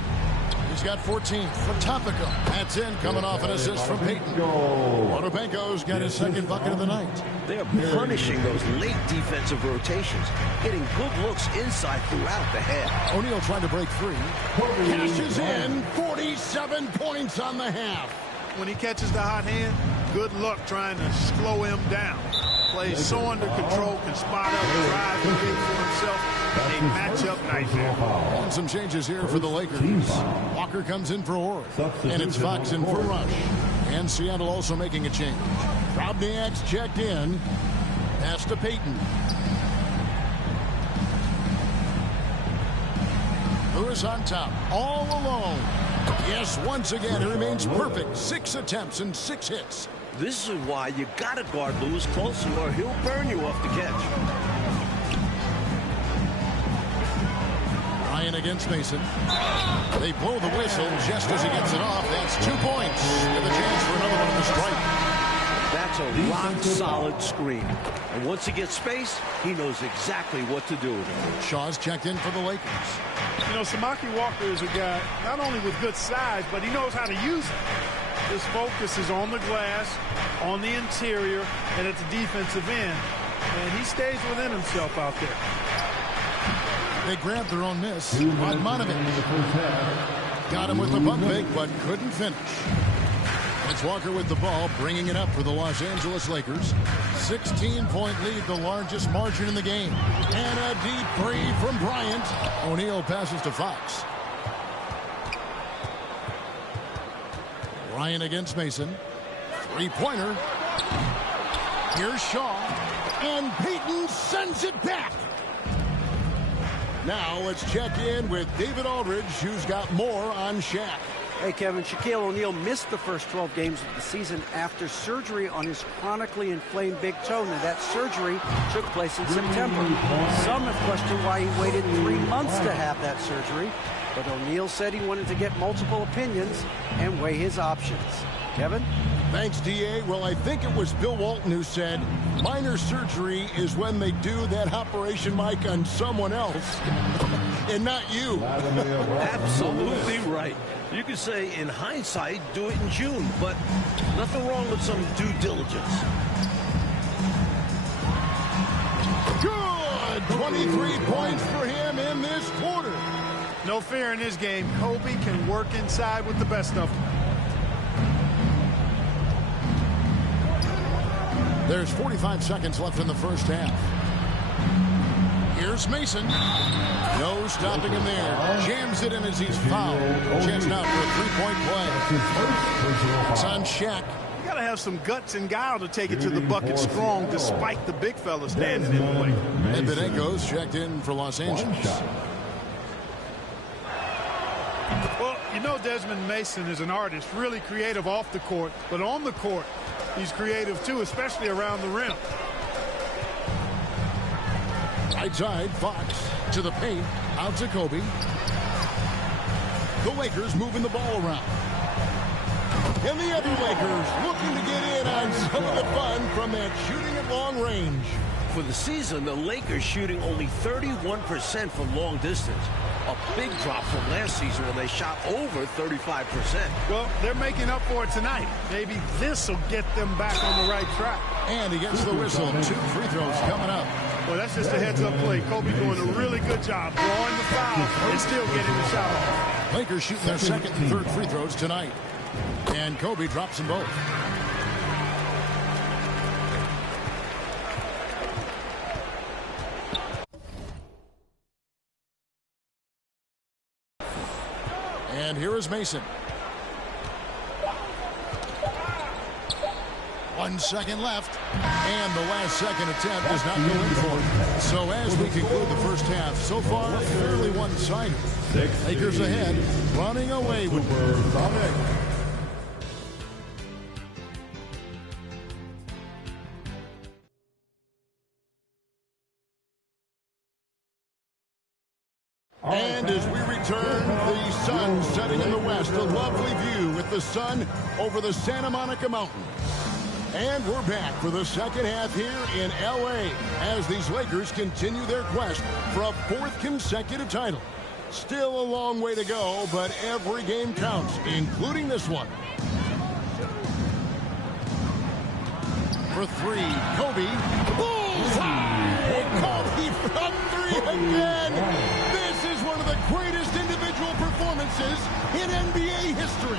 He's got 14 for Topico. That's in, coming off an assist from Payton. Potapenko's got his second bucket of the night. They're punishing those late defensive rotations, getting good looks inside throughout the half. O'Neal trying to break free. Cashes in, 47 points on the half. When he catches the hot hand, good luck trying to slow him down. Plays so under control, can spot up, drive, and kick for himself. They match up nicely. And some changes here for the Lakers. Walker comes in for Ori. And it's Fox in for Rush. And Seattle also making a change. Robniak's checked in. Pass to Payton. Lewis on top, all alone. Yes, once again, he remains perfect. 6 attempts and 6 hits. This is why you got to guard Lewis closely or he'll burn you off the catch. Ryan against Mason. They blow the whistle just as he gets it off. That's 2 points. And the chance for another one at the strike. That's a rock-solid screen. And once he gets space, he knows exactly what to do with it. Shaw's checked in for the Lakers. You know, Samaki Walker is a guy not only with good size, but he knows how to use it. His focus is on the glass, on the interior, and at the defensive end. And he stays within himself out there. They grabbed their own miss. Radmanovich got him with the pump fake, but couldn't finish. It's Walker with the ball, bringing it up for the Los Angeles Lakers. 16-point lead, the largest margin in the game. And a deep three from Bryant. O'Neal passes to Fox. Ryan against Mason. Three-pointer. Here's Shaw. And Payton sends it back. Now let's check in with David Aldridge, who's got more on Shaq. Hey, Kevin, Shaquille O'Neal missed the first 12 games of the season after surgery on his chronically inflamed big toe. Now, that surgery took place in September. Some have questioned why he waited 3 months to have that surgery, but O'Neal said he wanted to get multiple opinions and weigh his options. Kevin? Thanks, D.A. Well, I think it was Bill Walton who said minor surgery is when they do that operation, Mike, on someone else and not you. Absolutely right. You could say, in hindsight, do it in June, but nothing wrong with some due diligence. Good! 23 points for him in this quarter. No fear in this game. Kobe can work inside with the best of them. There's 45 seconds left in the first half. Here's Mason. No stopping him there. Jams it in as he's fouled. Chance now for a three-point play. It's on Shaq. You got to have some guts and guile to take it to the bucket strong despite the big fella standing in the way. Nba2k's checked in for Los Angeles. Well, you know Desmond Mason is an artist, really creative off the court, but on the court, he's creative too, especially around the rim. Right side, Fox to the paint, out to Kobe. The Lakers moving the ball around. And the other Lakers looking to get in on some of the fun from that shooting at long range. For the season, the Lakers shooting only 31% from long distance. A big drop from last season when they shot over 35%. Well, they're making up for it tonight. Maybe this will get them back on the right track. And he gets the whistle. 2 free throws coming up. Well, that's just a heads-up play. Kobe doing a really good job drawing the foul and still getting the shot off. Lakers shooting their second and third free throws tonight. And Kobe drops them both. And here is Mason. 1 second left. And the last second attempt does not go in for it. So as we conclude the first half, so far fairly one-sided. Lakers ahead, running away with it. And as we return, the sun setting in the west, a lovely view with the sun over the Santa Monica Mountains. And we're back for the second half here in L.A. as these Lakers continue their quest for a 4th consecutive title. Still a long way to go, but every game counts, including this one. For 3, Kobe. Bullseye! Kobe from 3 again! This is one of the greatest individual performances in NBA history.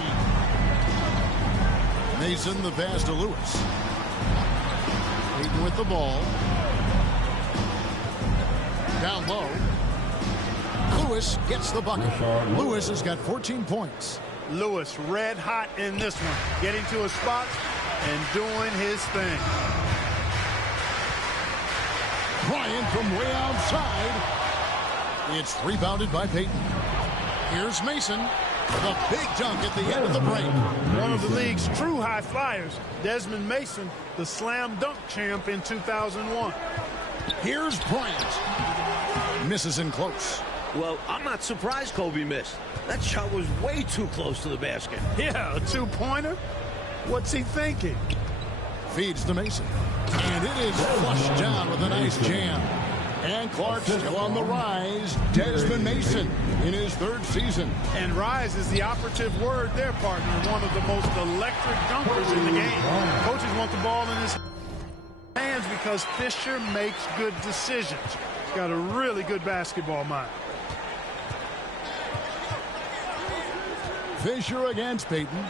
Mason, the pass to Lewis. Payton with the ball. Down low. Lewis gets the bucket. Lewis has got 14 points. Lewis red hot in this one. Getting to his spot and doing his thing. Bryant from way outside. It's rebounded by Payton. Here's Mason. The big dunk at the end of the break. One of the league's true high flyers, Desmond Mason, the slam dunk champ in 2001. Here's Bryant. Misses in close. Well, I'm not surprised Kobe missed. That shot was way too close to the basket. Yeah, a 2-pointer? What's he thinking? Feeds to Mason. And it is flushed down with a nice jam. And Clark still on the rise. Desmond Mason in his 3rd season. And rise is the operative word there, partner. One of the most electric dunkers in the game. Coaches want the ball in his hands because Fisher makes good decisions. He's got a really good basketball mind. Fisher against Payton.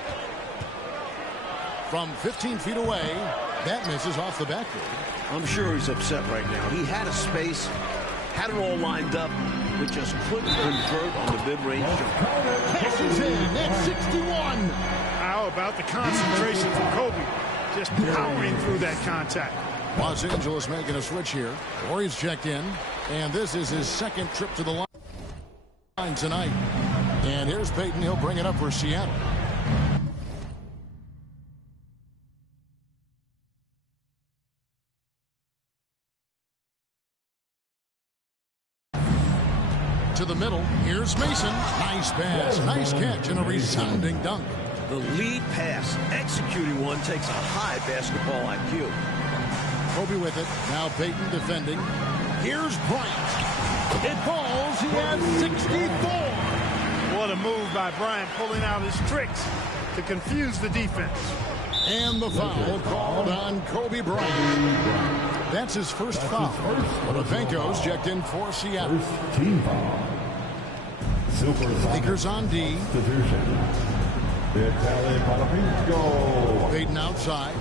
From 15 feet away, that misses off the backboard. I'm sure he's upset right now. He had a space, had it all lined up, but just couldn't convert on the mid-range jump. Cashes in at 61. How about the concentration from Kobe? Just powering through that contact. Los Angeles making a switch here. Warriors checked in, and this is his 2nd trip to the line tonight. And here's Payton. He'll bring it up for Seattle. To the middle. Here's Mason. Nice pass. Nice catch and a resounding dunk. The lead pass, executing one, takes a high basketball IQ. Kobe with it. Now Payton defending. Here's Bryant. It falls. He has 64. What a move by Bryant, pulling out his tricks to confuse the defense. And the foul called on Kobe Bryant. That's his first foul. Potapenko's checked in for Seattle. Team foul. Lakers on D. Vitaly Potapenko. Payton outside.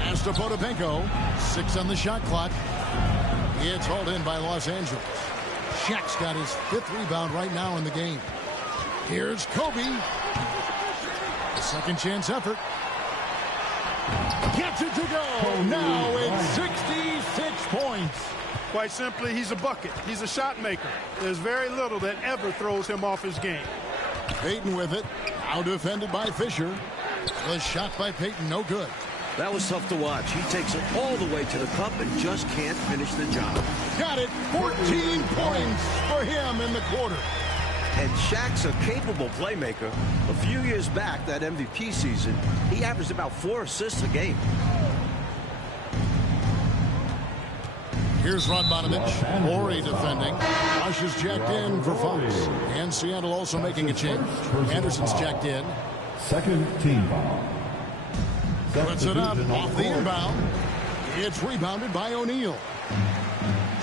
Pass to Potapenko. 6 on the shot clock. It's hauled in by Los Angeles. Shaq's got his 5th rebound right now in the game. Here's Kobe. A second chance effort. Gets it to go. Now it's 66 points. Quite simply, he's a bucket. He's a shot maker. There's very little that ever throws him off his game. Payton with it. Now defended by Fisher. The shot by Payton, no good. That was tough to watch. He takes it all the way to the cup and just can't finish the job. Got it. 14 points for him in the quarter. And Shaq's a capable playmaker. A few years back, that MVP season, he averaged about 4 assists a game. Here's Radmanovich. Morey defending. Rush is checked in for Fox. And Seattle also making a change. Anderson's checked in. Second team foul. Puts it up off the inbound. It's rebounded by O'Neal.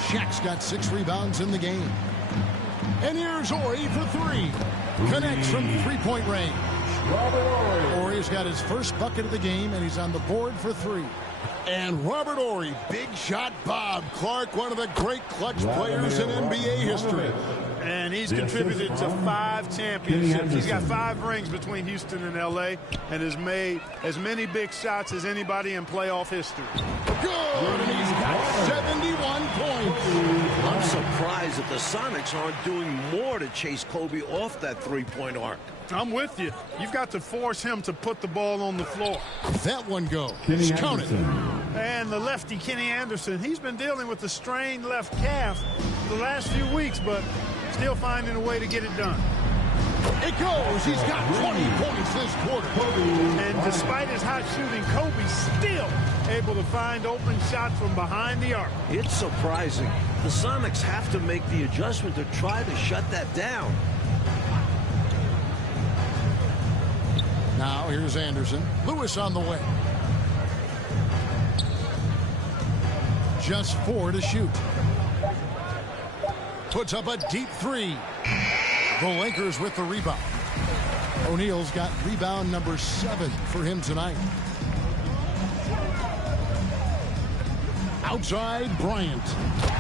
Shaq's got 6 rebounds in the game. And here's Ori for 3. Connects from three-point range. Ori's got his first bucket of the game, and he's on the board for 3. And Robert Horry, big shot Bob Clark, one of the great clutch players in NBA history. And he's contributed to 5 championships. He's got 5 rings between Houston and L.A. and has made as many big shots as anybody in playoff history. Good, and he's got 71 points. I'm surprised that the Sonics aren't doing more to chase Kobe off that three-point arc. I'm with you. You've got to force him to put the ball on the floor. That one goes. Count it. And the lefty, Kenny Anderson, he's been dealing with the strained left calf the last few weeks, but still finding a way to get it done. It goes. He's got 20 points this quarter. And despite his hot shooting, Kobe's still able to find open shots from behind the arc. It's surprising. The Sonics have to make the adjustment to try to shut that down. Now here's Anderson. Lewis on the way. Just 4 to shoot. Puts up a deep 3. The Lakers with the rebound. O'Neal's got rebound number 7 for him tonight. Outside Bryant.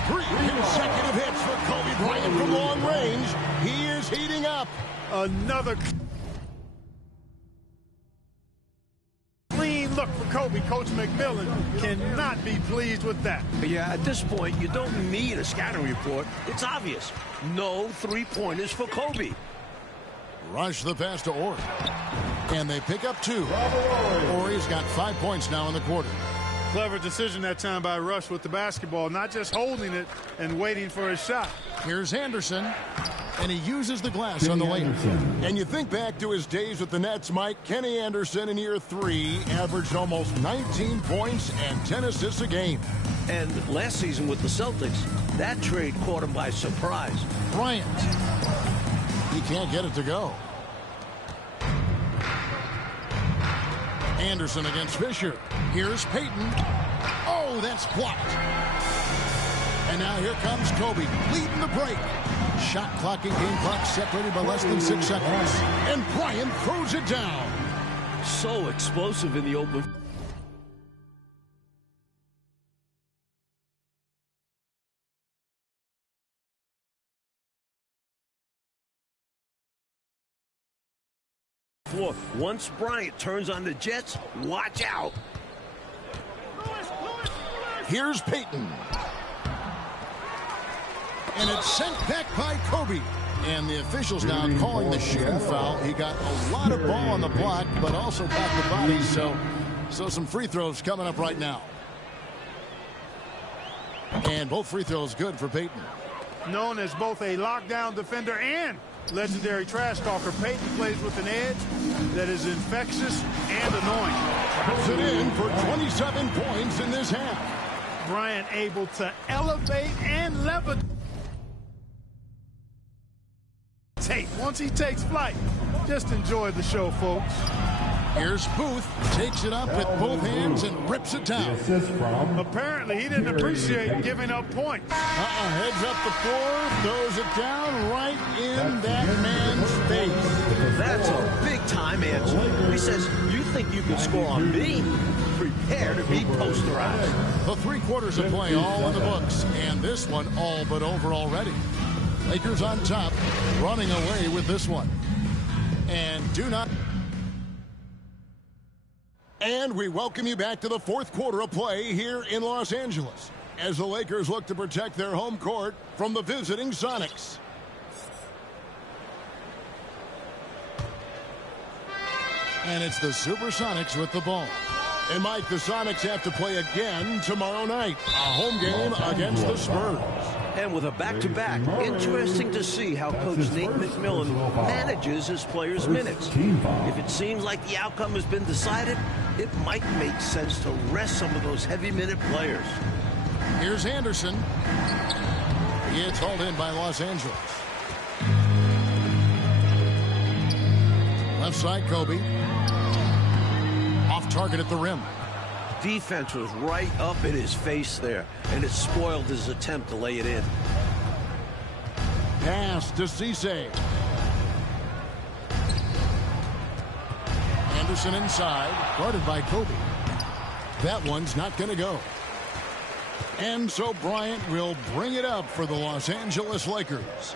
3 consecutive hits for Kobe Bryant from long range. He is heating up. Another clean look for Kobe. Coach McMillan cannot be pleased with that. Yeah, at this point, you don't need a scouting report. It's obvious. No 3-pointers for Kobe. Rush the pass to Ori. And they pick up 2. Ori's got 5 points now in the quarter. Clever decision that time by Rush with the basketball, not just holding it and waiting for a shot. Here's Anderson, and he uses the glass on the layup. And you think back to his days with the Nets, Mike. Kenny Anderson in year 3 averaged almost 19 points and 10 assists a game. And last season with the Celtics, that trade caught him by surprise. Bryant. He can't get it to go. Anderson against Fisher. Here's Payton. Oh, that's blocked. And now here comes Kobe, leading the break. Shot clock and game clock separated by less than 6 seconds. And Bryant throws it down. So explosive in the open. Once Bryant turns on the Jets, watch out. Here's Payton. And it's sent back by Kobe. And the officials now calling the shooting foul. He got a lot of ball on the block, but also got the body. So some free throws coming up right now. And both free throws good for Payton. Known as both a lockdown defender and legendary trash talker, Payton plays with an edge that is infectious and annoying. Drops it in for 27 points in this half. Bryant able to elevate and levitate once he takes flight. Just enjoy the show, folks. Here's Booth, takes it up with both hands and rips it down. Apparently, he didn't appreciate giving up points. Heads up the floor, throws it down right in that man's face. That's a big-time answer. He says, you think you can score on me? Prepare to be posterized. The 3 quarters of play all in the books, and this one all but over already. Lakers on top, running away with this one. And we welcome you back to the 4th quarter of play here in Los Angeles as the Lakers look to protect their home court from the visiting Sonics. And it's the Supersonics with the ball. And Mike, the Sonics have to play again tomorrow night. A home game against the Spurs. And with a back-to-back, interesting to see how Coach Nate McMillan manages his players' minutes. If it seems like the outcome has been decided, it might make sense to rest some of those heavy-minute players. Here's Anderson. It's hauled in by Los Angeles. Left side, Kobe. Off target at the rim. Defense was right up in his face there, and it spoiled his attempt to lay it in. Pass to Cisse. Anderson inside, guarded by Kobe. That one's not going to go. And so Bryant will bring it up for the Los Angeles Lakers.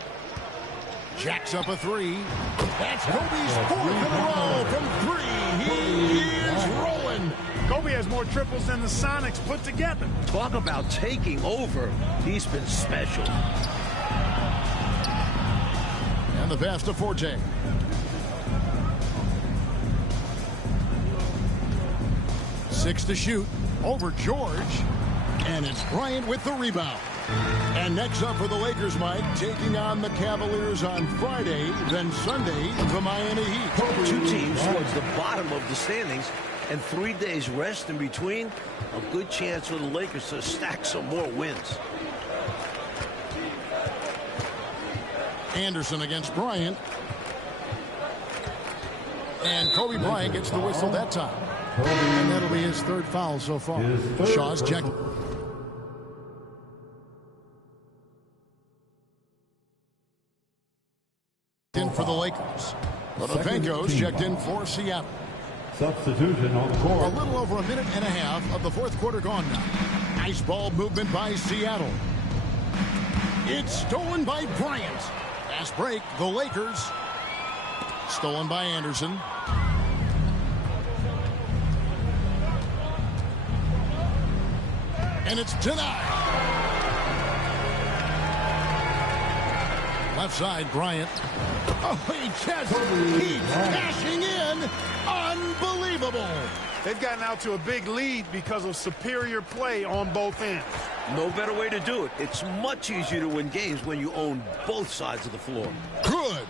Jacks up a three. That's Kobe's fourth in a row from three. He is rolling. Kobe has more triples than the Sonics put together. Talk about taking over. He's been special. And the pass to Forte. Six to shoot. Over George. And it's Bryant with the rebound. And next up for the Lakers, Mike, taking on the Cavaliers on Friday, then Sunday, the Miami Heat. Two teams towards the bottom of the standings, and 3 days rest in between. A good chance for the Lakers to stack some more wins. Anderson against Bryant. And Kobe Bryant gets the whistle that time. And that'll be his third foul so far. Shaw's checking. In for the Lakers. Odopenko's checked in for Seattle. Substitution on the court. A little over a minute and a half of the fourth quarter gone now. Nice ball movement by Seattle. It's stolen by Bryant. Fast break, the Lakers. Stolen by Anderson. And it's denied. Left side, Bryant. Oh, he just keeps cashing in. Unbelievable. They've gotten out to a big lead because of superior play on both ends. No better way to do it. It's much easier to win games when you own both sides of the floor. Good.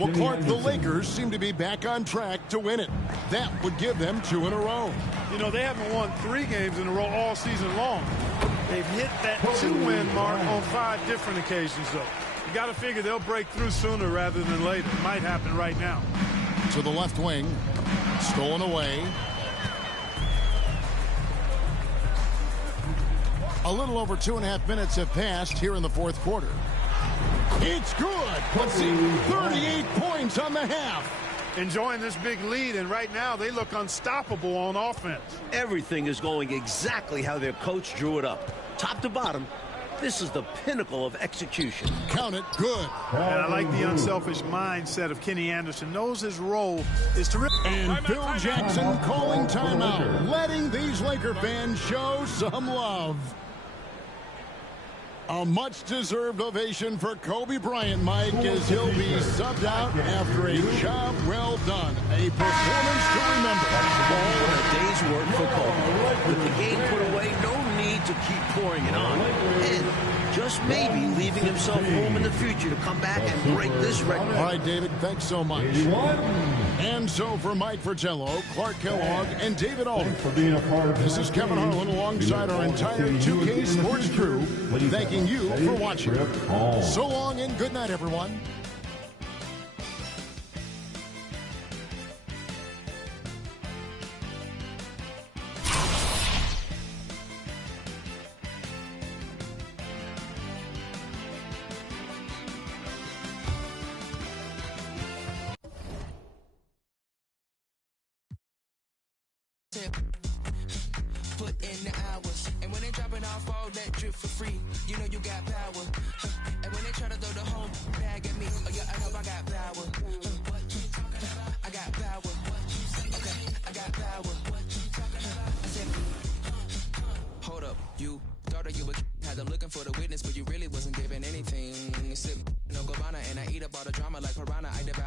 Well, Clark, the Lakers seem to be back on track to win it. That would give them 2 in a row. You know, they haven't won 3 games in a row all season long. They've hit that 2-win mark on 5 different occasions, though. You got to figure they'll break through sooner rather than later. It might happen right now. To the left wing. Stolen away. A little over 2.5 minutes have passed here in the fourth quarter. It's good. Let's see. 38 points on the half. Enjoying this big lead, and right now they look unstoppable on offense. Everything is going exactly how their coach drew it up. Top to bottom, this is the pinnacle of execution. Count it. Good. And I like the unselfish mindset of Kenny Anderson. Knows his role is to... And Phil Jackson calling timeout, letting these Laker fans show some love. A much-deserved ovation for Kobe Bryant, Mike, as he'll be subbed out after a job well done. A performance to remember. All a day's work for Kobe. With the game put away, no need to keep pouring it on. And just maybe leaving himself room in the future to come back and break this record. All right, David, thanks so much. And so for Mike Fratello, Clark Kellogg, and David Alden, this is Kevin Harlan alongside our entire 2K Sports crew, thanking you for watching. So long and good night, everyone. Put in the hours, and when they dropping off all that drip for free, you know you got power. And when they try to throw the whole bag at me, oh yeah, I know I got power. I got power. Okay, I got power. I said, hold up, you thought that you would had them looking for the witness, but you really wasn't giving anything. Sip no Gabbana, and I eat up all the drama like piranha. I devour